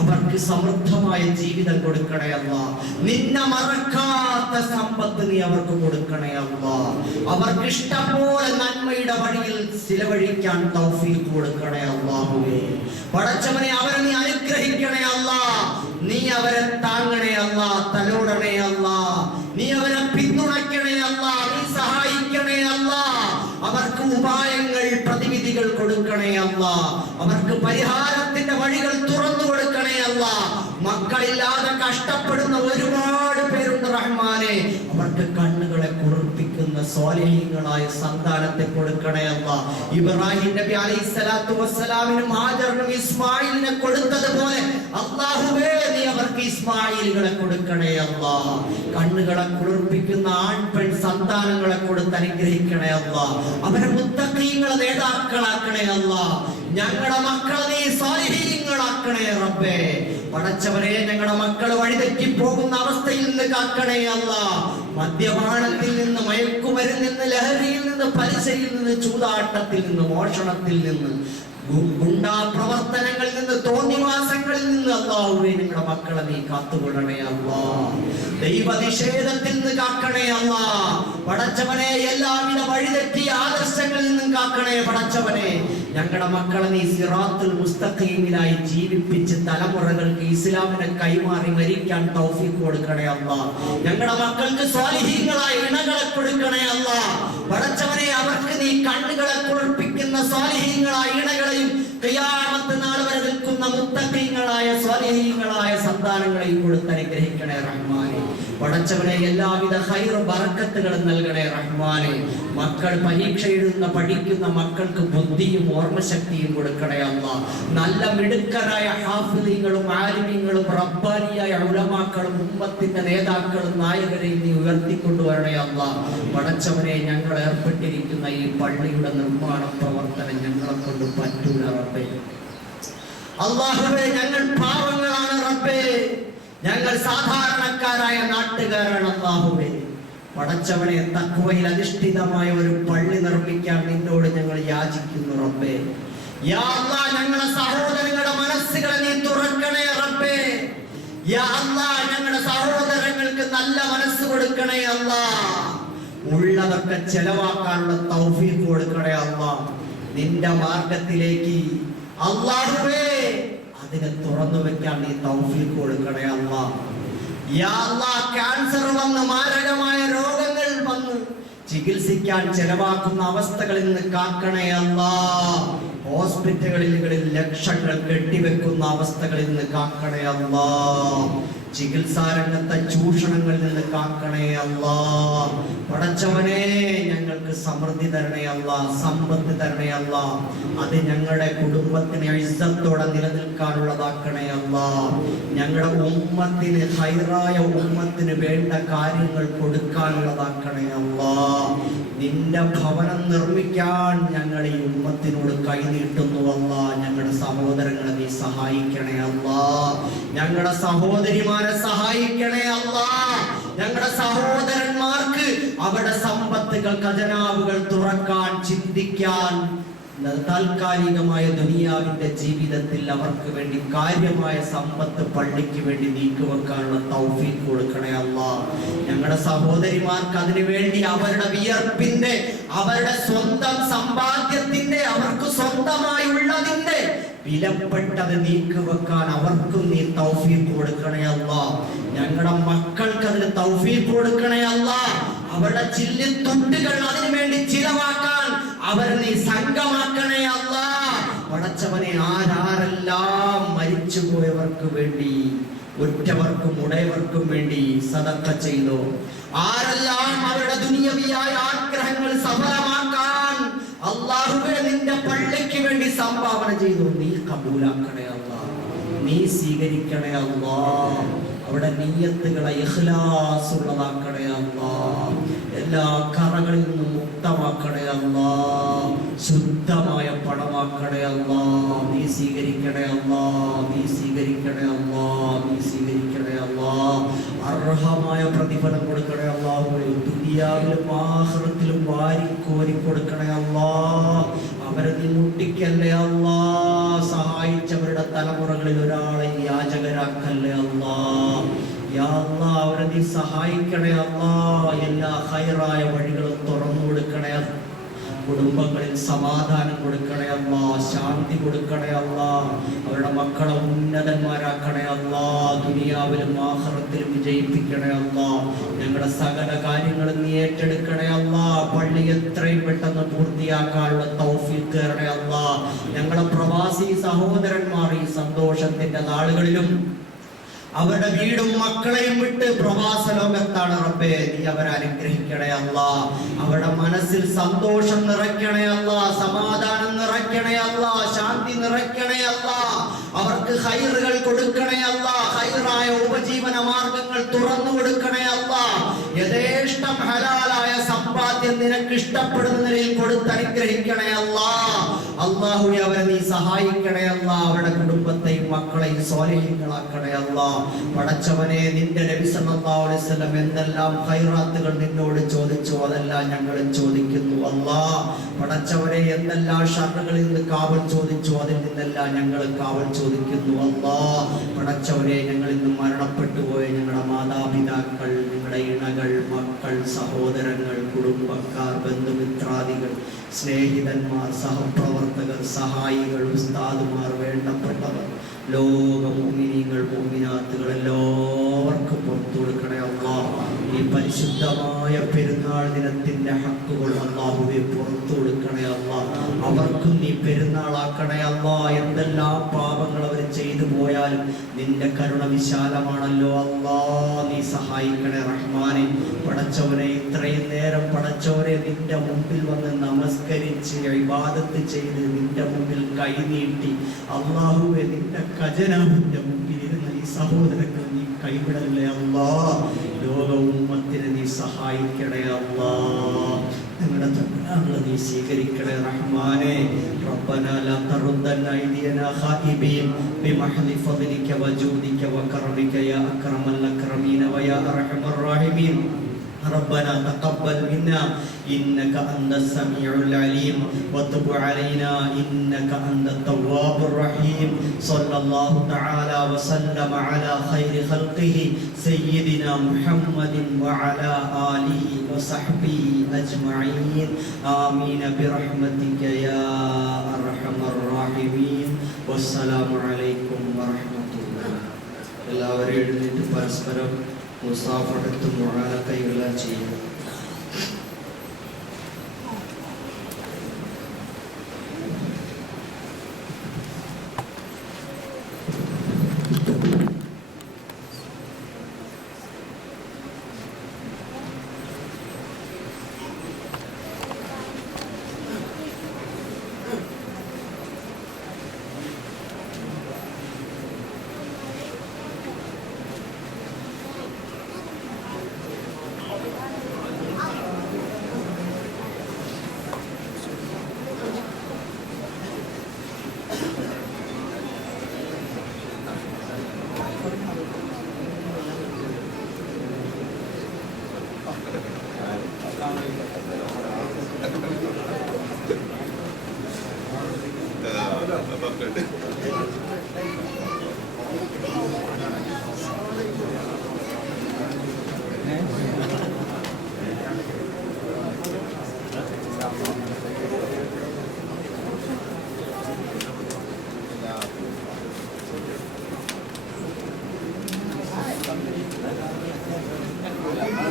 അവർക്ക് സമൃദ്ധമായ ജീവിതം കൊടുക്കണേ അല്ലാഹ്. നിന്നെ മറക്കാത്ത സമ്പത്ത് നീ അവർക്ക് കൊടുക്കണേ അല്ലാഹ്. അവർക്ക് ഇഷ്ടംപോലെ നന്മയുടെ വഴിയിൽ ചിലവഴിക്കാൻ തൗഫീഖ് കൊടുക്കണേ അല്ലാഹുവേ. പടച്ചവനെ അവരെ നീ അനുഗ്രഹിക്കണേ അല്ലാഹ്. നീ അവരെ താങ്ങണേ അല്ലാഹ്, തലോടണേ അല്ലാഹ്. നീ അവരെ പിന്തുണയ്ക്കണേ അല്ലാഹ്. നീ സഹായിക്കണേ അല്ലാഹ്. അവർക്ക് ഉപായങ്ങൾ പ്രതിവിധികൾ കൊടുക്കണേ അല്ലാഹ്. അവർക്ക് പരിഹാരത്തിന്റെ വഴികൾ തുറന്നു കൊടുക്കണേ അല്ലാഹ്. മക്കളില്ലാതെ കഷ്ടപ്പെടുന്ന ഒരുപാട് പേരുണ്ട് റഹ്മാനെ. അവർക്ക് കണ്ണുകളെ കുളിർപ്പിക്കുന്ന സ്വാലിഹീങ്ങളായ സന്താനത്തെ കൊടുക്കണേ അല്ലാഹ്. ഇബ്രാഹിം നബി അലൈഹിസ്സലാത്തു വസ്സലാമിനും ഹാജറിനും ഇസ്മായിലിനെ കൊടുത്തതുപോലെ അല്ലാഹുവേ നീ അവർക്ക് ഇസ്മായിലുകളെ കൊടുക്കണേ അല്ലാഹ്. കണ്ണുകളെ കുളിർപ്പിക്കുന്ന ആൺപെൺ സന്താനങ്ങളെ കൊടുത്ത് അനുഗ്രഹിക്കണേ അല്ലാഹ്. അവരെ മുത്തഖീങ്ങളെ നേതാക്കളാക്കണേ അല്ലാഹ്. ഞങ്ങളുടെ മക്കളെ നീ സ്വാലിഹീങ്ങളാക്കണേ റബ്ബേ. പടച്ചവനെ, ഞങ്ങളുടെ മക്കൾ വഴിതെറ്റി പോകുന്ന അവസ്ഥയിൽ നിന്ന് കാക്കണേ അല്ലാഹ്. മദ്യപാനത്തിൽ നിന്ന്, മയക്കുമരുന്നിൽ നിന്ന്, ലഹരിയിൽ നിന്ന്, പലിശയിൽ നിന്ന്, ചൂതാട്ടത്തിൽ നിന്ന്, മോഷണത്തിൽ നിന്ന്, ഗുണ്ടാ പ്രവർത്തനങ്ങളിൽ നിന്ന്, തോന്നിവാസങ്ങളിൽ നിന്ന് അല്ലാഹുവേ നിങ്ങളുടെ മക്കളെ നീ കാത്തുകൊള്ളണേ അല്ലാഹ്. ദൈവനിഷേധത്തിൽ നിന്ന് കാക്കണേ അല്ലാഹ്. പടച്ചവനെ, എല്ലാവിധ വഴിതെറ്റിയ ആദർശങ്ങളിൽ നിന്നും കാക്കണേ പടച്ചവനെ. ഞങ്ങളുടെ മക്കളെ നീ സിറാത്തുൽ മുസ്തഖീമിലായി ജീവിപ്പിച്ച് തലമുറകൾക്ക് ഇസ്ലാമിനെ കൈമാറി മരിക്കാൻ തൗഫീഖ് കൊടുക്കണേ അല്ലാഹ്. ഞങ്ങളുടെ മക്കൾക്ക് സ്വാലിഹീങ്ങളായ ഇണകളെ കൊടുക്കണേ അല്ലാഹ്. പടച്ചവനെ, അവർക്ക് നീ കണ്ണുകളെ കുളിർപ്പിക്കുന്ന സ്വാലിഹീങ്ങളായ ഇണകളെയും ഖിയാമത്ത് നാൾ വരെ നിൽക്കുന്ന മുത്തഖീങ്ങളായ സ്വാലിഹീങ്ങളായ സന്താനങ്ങളെയും കൊടുത്ത് അനുഗ്രഹിക്കണേ റഹ്മാനെ. പടച്ചവനെ, എല്ലാവിധ ഖൈർ ബറക്കത്തുകളും നൽകണേ റഹ്മാനെ. മക്കൾ പരീക്ഷ എഴുതുന്ന പഠിക്കുന്ന മക്കൾക്ക് ബുദ്ധിയും ഓർമ്മശക്തിയും കൊടുക്കണേ അല്ലാഹ്. നല്ല മിടുക്കരായ ഹാഫിളീങ്ങളും ആലിമീങ്ങളും റബ്ബാനിയായ ഉലമാക്കളും ഉമ്മത്തിന്റെ നേതാക്കളും നായകരെയും നീ ഉയർത്തിക്കൊണ്ടുവരണേ അല്ലാഹ്. പടച്ചവനെ, ഞങ്ങൾ ഏർപ്പെട്ടിരിക്കുന്ന ഈ പള്ളിയുടെ നിർമ്മാണ പ്രവർത്തനം ഞങ്ങളെ കൊണ്ട് പറ്റൂല റബ്ബേ. അല്ലാഹുവേ, ഞങ്ങൾ പാവങ്ങളാണ് റബ്ബേ. ഞങ്ങൾ സാധാരണക്കാരായ നാട്ടുകാരാണ് അല്ലാഹുവേ. പടച്ചവനെ, തഖ്വയിൽ അധിഷ്ഠിതമായ ഒരു പള്ളി നിർമ്മിക്കാൻ നിന്നോട് ഞങ്ങൾ യാചിക്കുന്നു റബ്ബേ. യാ അല്ലാഹ്, ഞങ്ങളുടെ സഹോദരങ്ങളുടെ മനസ്സുകളെ നീ തുറക്കണേ റബ്ബേ. യാ അല്ലാഹ്, ഞങ്ങളുടെ സഹോദരങ്ങൾക്ക് നല്ല മനസ്സ് കൊടുക്കണേ അല്ലാഹ്. ഉള്ളതൊക്കെ ചെലവാക്കാനുള്ള തൗഫീഖ് കൊടുക്കണേ അല്ലാഹ്. നിന്റെ മാർഗത്തിലേക്ക് അല്ലാഹുവേ അതിനെ തുറന്നു വെക്കാൻ നീ തൗഫീഖ് കൊടുക്കണേ അല്ലാഹ്. യാ അല്ലാഹ്, ക്യാൻസർ വന്ന്, മാരകമായ രോഗങ്ങൾ വന്ന് ചികിത്സിക്കാൻ ചെലവാക്കുന്ന അവസ്ഥകളിൽ നിന്ന് കാക്കണേ അല്ലാ. ഹോസ്പിറ്റലുകളിൽ ലക്ഷങ്ങൾ കെട്ടിവെക്കുന്ന അവസ്ഥകളിൽ നിന്ന് കാക്കണേ അല്ലാ. ചികിത്സാ രംഗത്തെ ചൂഷണങ്ങളിൽ നിന്ന് കാക്കണേ അല്ലാ. പടച്ചവനെ, ഞങ്ങൾക്ക് സമൃദ്ധി തരണേ അല്ലാ, സമ്പത്ത് തരണേ അല്ലാ. അത് ഞങ്ങളുടെ കുടുംബത്തിന് ഇസ്സത്തോടെ നിലനിൽക്കാനുള്ളതാക്കണേ അല്ലാ. ഞങ്ങളുടെ ഉമ്മത്തിന്, ഹൈറായ ഉമ്മത്തിന് വേണ്ട കാര്യങ്ങൾ കൊടുക്കാനുള്ളതാക്കണേ അല്ലാ. നിന്റെ ഭവനം നിർമ്മിക്കാൻ ഞങ്ങൾ ഈ ഉമ്മത്തിനോട് കൈനീട്ടുന്നു അല്ലാ. ഞങ്ങളുടെ സഹോദരങ്ങളെ നീ സഹായിക്കണേ അല്ലാ. ഞങ്ങളുടെ സഹോദരിമാരെ സഹായിക്കണേ അല്ലാ. ഞങ്ങളുടെ സഹോദരന്മാർക്ക് അവരുടെ സമ്പത്തുകൾ, ഖജനാവുകൾ തുറക്കാൻ, ചിന്തിക്കാൻ, താൽക്കാലികമായ ദുനിയാവിന്റെ ജീവിതത്തിൽ അവർക്ക് വേണ്ടി കാര്യമായ സമ്പത്ത് പള്ളിക്ക് വേണ്ടി നീക്കിവെക്കാനുള്ള തൗഫീഖ് കൊടുക്കണേ അല്ലാ. ഞങ്ങളുടെ സഹോദരിമാർക്ക് അതിനു വേണ്ടി അവരുടെ വിയർപ്പിന്റെ, അവരുടെ സ്വന്തം സമ്പാദ്യത്തിന്റെ, അവർക്ക് സ്വന്തമായി ഉള്ളതിന്റെ വിലപ്പെട്ടത് നീക്കിവെക്കാൻ അവർക്കും നീ തൗഫീഖ് കൊടുക്കണേ അല്ലാ. ഞങ്ങളുടെ മക്കൾക്ക് അതിന് തൗഫീഖ് കൊടുക്കണേ അല്ലാ. അവരുടെ ചില്ലിൽ തുണ്ടുകൾ അതിനു വേണ്ടി ചിലവാക്കാൻ അവർ നീ സംഘമാക്കണേ അല്ലാ. പടച്ചവനെ, ആരാരെല്ലാം മരിച്ചുപോയവർക്ക് വേണ്ടി, ഉറ്റവർക്കും ഉടയവർക്കും വേണ്ടി സദഖ ചെയ്തോ, ആരെല്ലാം അവരുടെ ദുനിയവിയായ ആഗ്രഹങ്ങൾ സഫലമാക്കാൻ അല്ലാഹുവേ നിന്റെ പള്ളിക്ക് വേണ്ടി സംഭാവന ചെയ്തു, നീ കബൂലാക്കണേ അല്ലാ, നീ സ്വീകരിക്കണേ അല്ലാ. അവിടെ നിയ്യത്തുകളെ ഇഖ്ലാസ് ഉള്ളതാക്കണേ അല്ലാ. എല്ലാ കറകളിൽ നിന്നും മുക്തമാക്കണേ അല്ലാ. ശുദ്ധമായ പണമാക്കണേ അല്ലാ. നീ സ്വീകരിക്കണേ അല്ലാ, നീ സ്വീകരിക്കണേ അല്ലാ, നീ സ്വീകരിക്കണേ അല്ലാ. അർഹമായ പ്രതിഫലം കൊടുക്കണേ അല്ലാഹുവേ. ദുനിയാവിലും ആഖിറത്തിലും വാരിക്കോരി കൊടുക്കണേ അല്ലാ. അവരെ നീ മുട്ടിക്കല്ലേ അല്ലാ. സഹായിച്ചവരുടെ തലമുറകളിൽ ഒരാളെ യാചകരാക്കല്ലേ അല്ലാ. യാ അല്ലാ, അവരെ നീ സഹായിക്കണേ അല്ലാ. എല്ലാ ഹൈറായ വഴികളും തുറന്നു കൊടുക്കണേ. കുടുംബങ്ങളിൽ സമാധാനം കൊടുക്കണേ അല്ലാ, ശാന്തി കൊടുക്കണേ അല്ലാ. അവരുടെ മക്കളെ ഉന്നതന്മാരാക്കണേ അല്ലാ. ദുനിയാവിലും ആഖിറത്തിലും വിജയിപ്പിക്കണേ അല്ലാ. ഞങ്ങളുടെ സകല കാര്യങ്ങളും നീ ഏറ്റെടുക്കണേ അല്ലാ. പള്ളി എത്രയും പെട്ടെന്ന് പൂർത്തിയാക്കാനുള്ള തൗഫീഖ് തരണേ അല്ലാ. ഞങ്ങളുടെ പ്രവാസി സഹോദരന്മാർ ഈ സന്തോഷത്തിന്റെ നാളുകളിലും അവരുടെ വീടും മക്കളെയും വിട്ട് പ്രവാസ ലോകത്താണ് റബ്ബേ. നീ അവരെ അനുഗ്രഹിക്കണേ അല്ലാ. അവരുടെ മനസ്സിൽ സന്തോഷം നിറയ്ക്കണേ അല്ലാ, സമാധാനം നിറയ്ക്കണേ അല്ലാ, ശാന്തി നിറയ്ക്കണേ അല്ലാ. അവർക്ക് ഹൈറുകൾ കൊടുക്കണേ അല്ലാ. ഹൈറായ ഉപജീവന മാർഗങ്ങൾ തുറന്നു കൊടുക്കണേ അല്ലാ. യഥേഷ്ടം ഹലാലായ സമ്പാദ്യം നിനക്ക് ഇഷ്ടപ്പെടുന്ന നിലയിൽ കൊടുത്ത് അനുഗ്രഹിക്കണേ അല്ലാ. അല്ലാഹുവേ, അവരെ നീ സഹായിക്കണേ അല്ലാ. അവരുടെ കുടുംബത്തെയും മക്കളെയും സ്വാലിഹീങ്ങളാക്കണേ അല്ലാ. പടച്ചവനെ, നിന്റെ നബി സല്ലല്ലാഹു അലൈഹി വസല്ലം എന്തെല്ലാം ഖൈറാത്തുകൾ നിന്നോട് ചോദിച്ചു അതെല്ലാം ഞങ്ങളും ചോദിക്കുന്നു അല്ലാ. പടച്ചവനെ, എന്തെല്ലാം ഷർറുകളിൽ നിന്ന് കാവൽ ചോദിച്ചു അതിൽ നിന്നെല്ലാം ഞങ്ങൾ കാവൽ ചോദിക്കുന്നു അല്ലാ. പടച്ചവനെ, ഞങ്ങളിൽ നിന്ന് മരണപ്പെട്ടു പോയ ഞങ്ങളുടെ മാതാപിതാക്കൾ, ഞങ്ങളുടെ ഇണകൾ, മക്കൾ, സഹോദരങ്ങൾ, കുടുംബക്കാർ, ബന്ധുമിത്രാദികൾ, സ്നേഹിതന്മാർ, സഹപ്രവർത്തകർ, സഹായികൾ, ഉസ്താദുമാർ, വേണ്ടപ്പെട്ടവർ, ലോക മുഅ്മിനീങ്ങൾ, മുഅ്മിനാത്തുകൾ എല്ലാവർക്കും പുറത്തു കൊടുക്കണേ അല്ലാ. ഈ പരിശുദ്ധമായ പെരുന്നാൾ ദിനത്തിന്റെ ഹക്കുകൾ അല്ലാഹുവേ പുറത്തു കൊടുക്കണേ അല്ലാ. അവർക്കും നീ പെരുന്നാളാക്കണേ അല്ലാ. എന്തെല്ലാം പാപങ്ങൾ അവർ ചെയ്തു പോയാലും നിന്റെ കരുണ വിശാലമാണല്ലോ അല്ലാ. നീ സഹായിക്കണേ റഹ്മാനെ. പടച്ചവനെ, ഇത്രയും നേരം പടച്ചവനെ നിന്റെ മുമ്പിൽ വന്ന് നമസ്കരിച്ച് ഇബാദത്ത് ചെയ്ത് നിന്റെ മുമ്പിൽ കൈനീട്ടി അല്ലാഹുവേ നിന്റെ ഖജനാവിന്റെ മുമ്പിൽ ഇരുന്ന ഈ സഹോദരങ്ങൾ നീ കൈവിടല്ലേ അല്ലാ. ലോക ഉമ്മത്തിനെ നീ സഹായിക്കണേ അല്ലാ. ഞങ്ങളുടെ തങ്ങളെ നീ സ്വീകരിക്കണേ റഹ്മാനെ. റബ്ബനാ ലാ തറുദ്ദന്ന ഐദിയനാ ഖായിബീൻ ബിമഹ്ദി ഫദ്ലിക വജൂദിക വകറമിക യാ അക്രമൽ അക്രമീന വയാ അർഹമർ റഹീമീൻ. ربنا تقبل منا إنك أنت السميع العليم وتب علينا إنك أنت التواب الرحيم. صلى الله تعالى وسلم على خير خلقه سيدنا محمد وعلى آله وصحبه أجمعين. آمين برحمتك يا أرحم الراحمين. والسلام عليكم ورحمة الله. എല്ലാവരും എഴുന്നേറ്റ് പരസ്പരം മുസാഫഹത്തും മുആനഖയും ചെയ്യുക.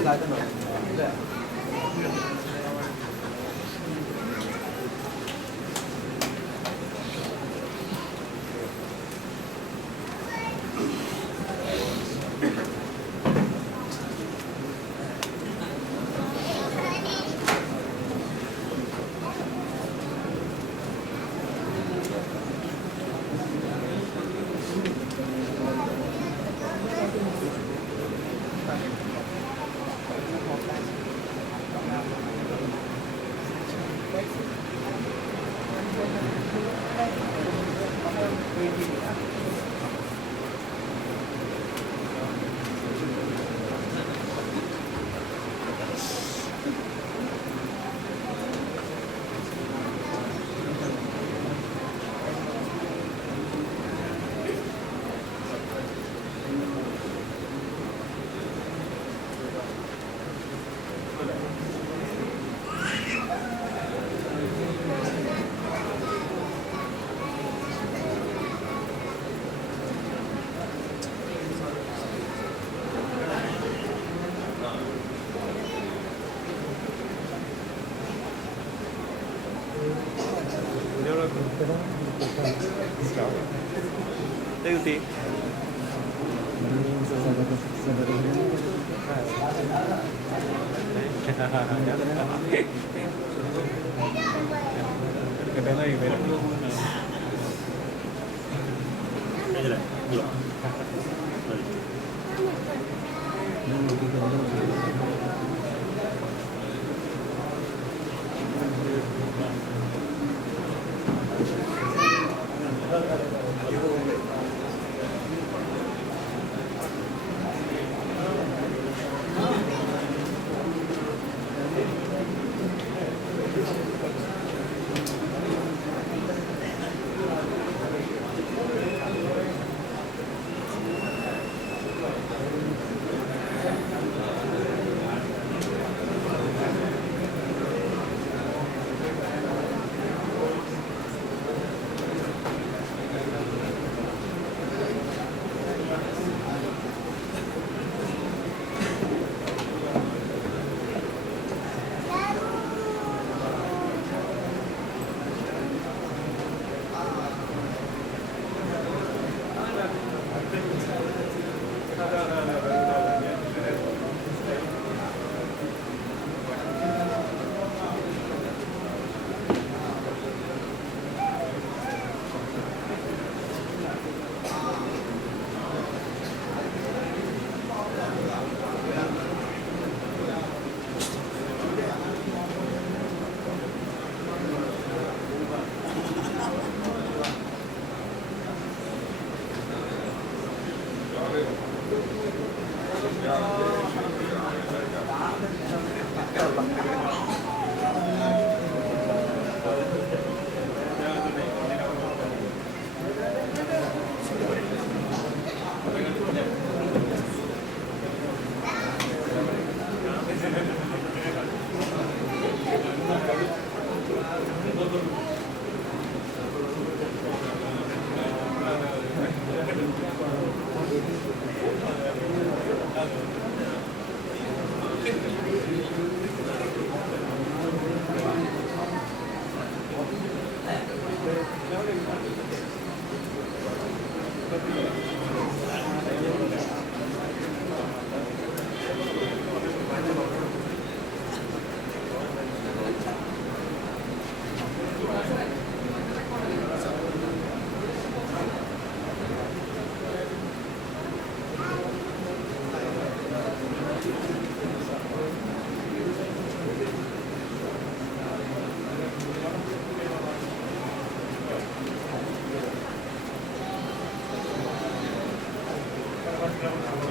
കുട്ടി Gracias.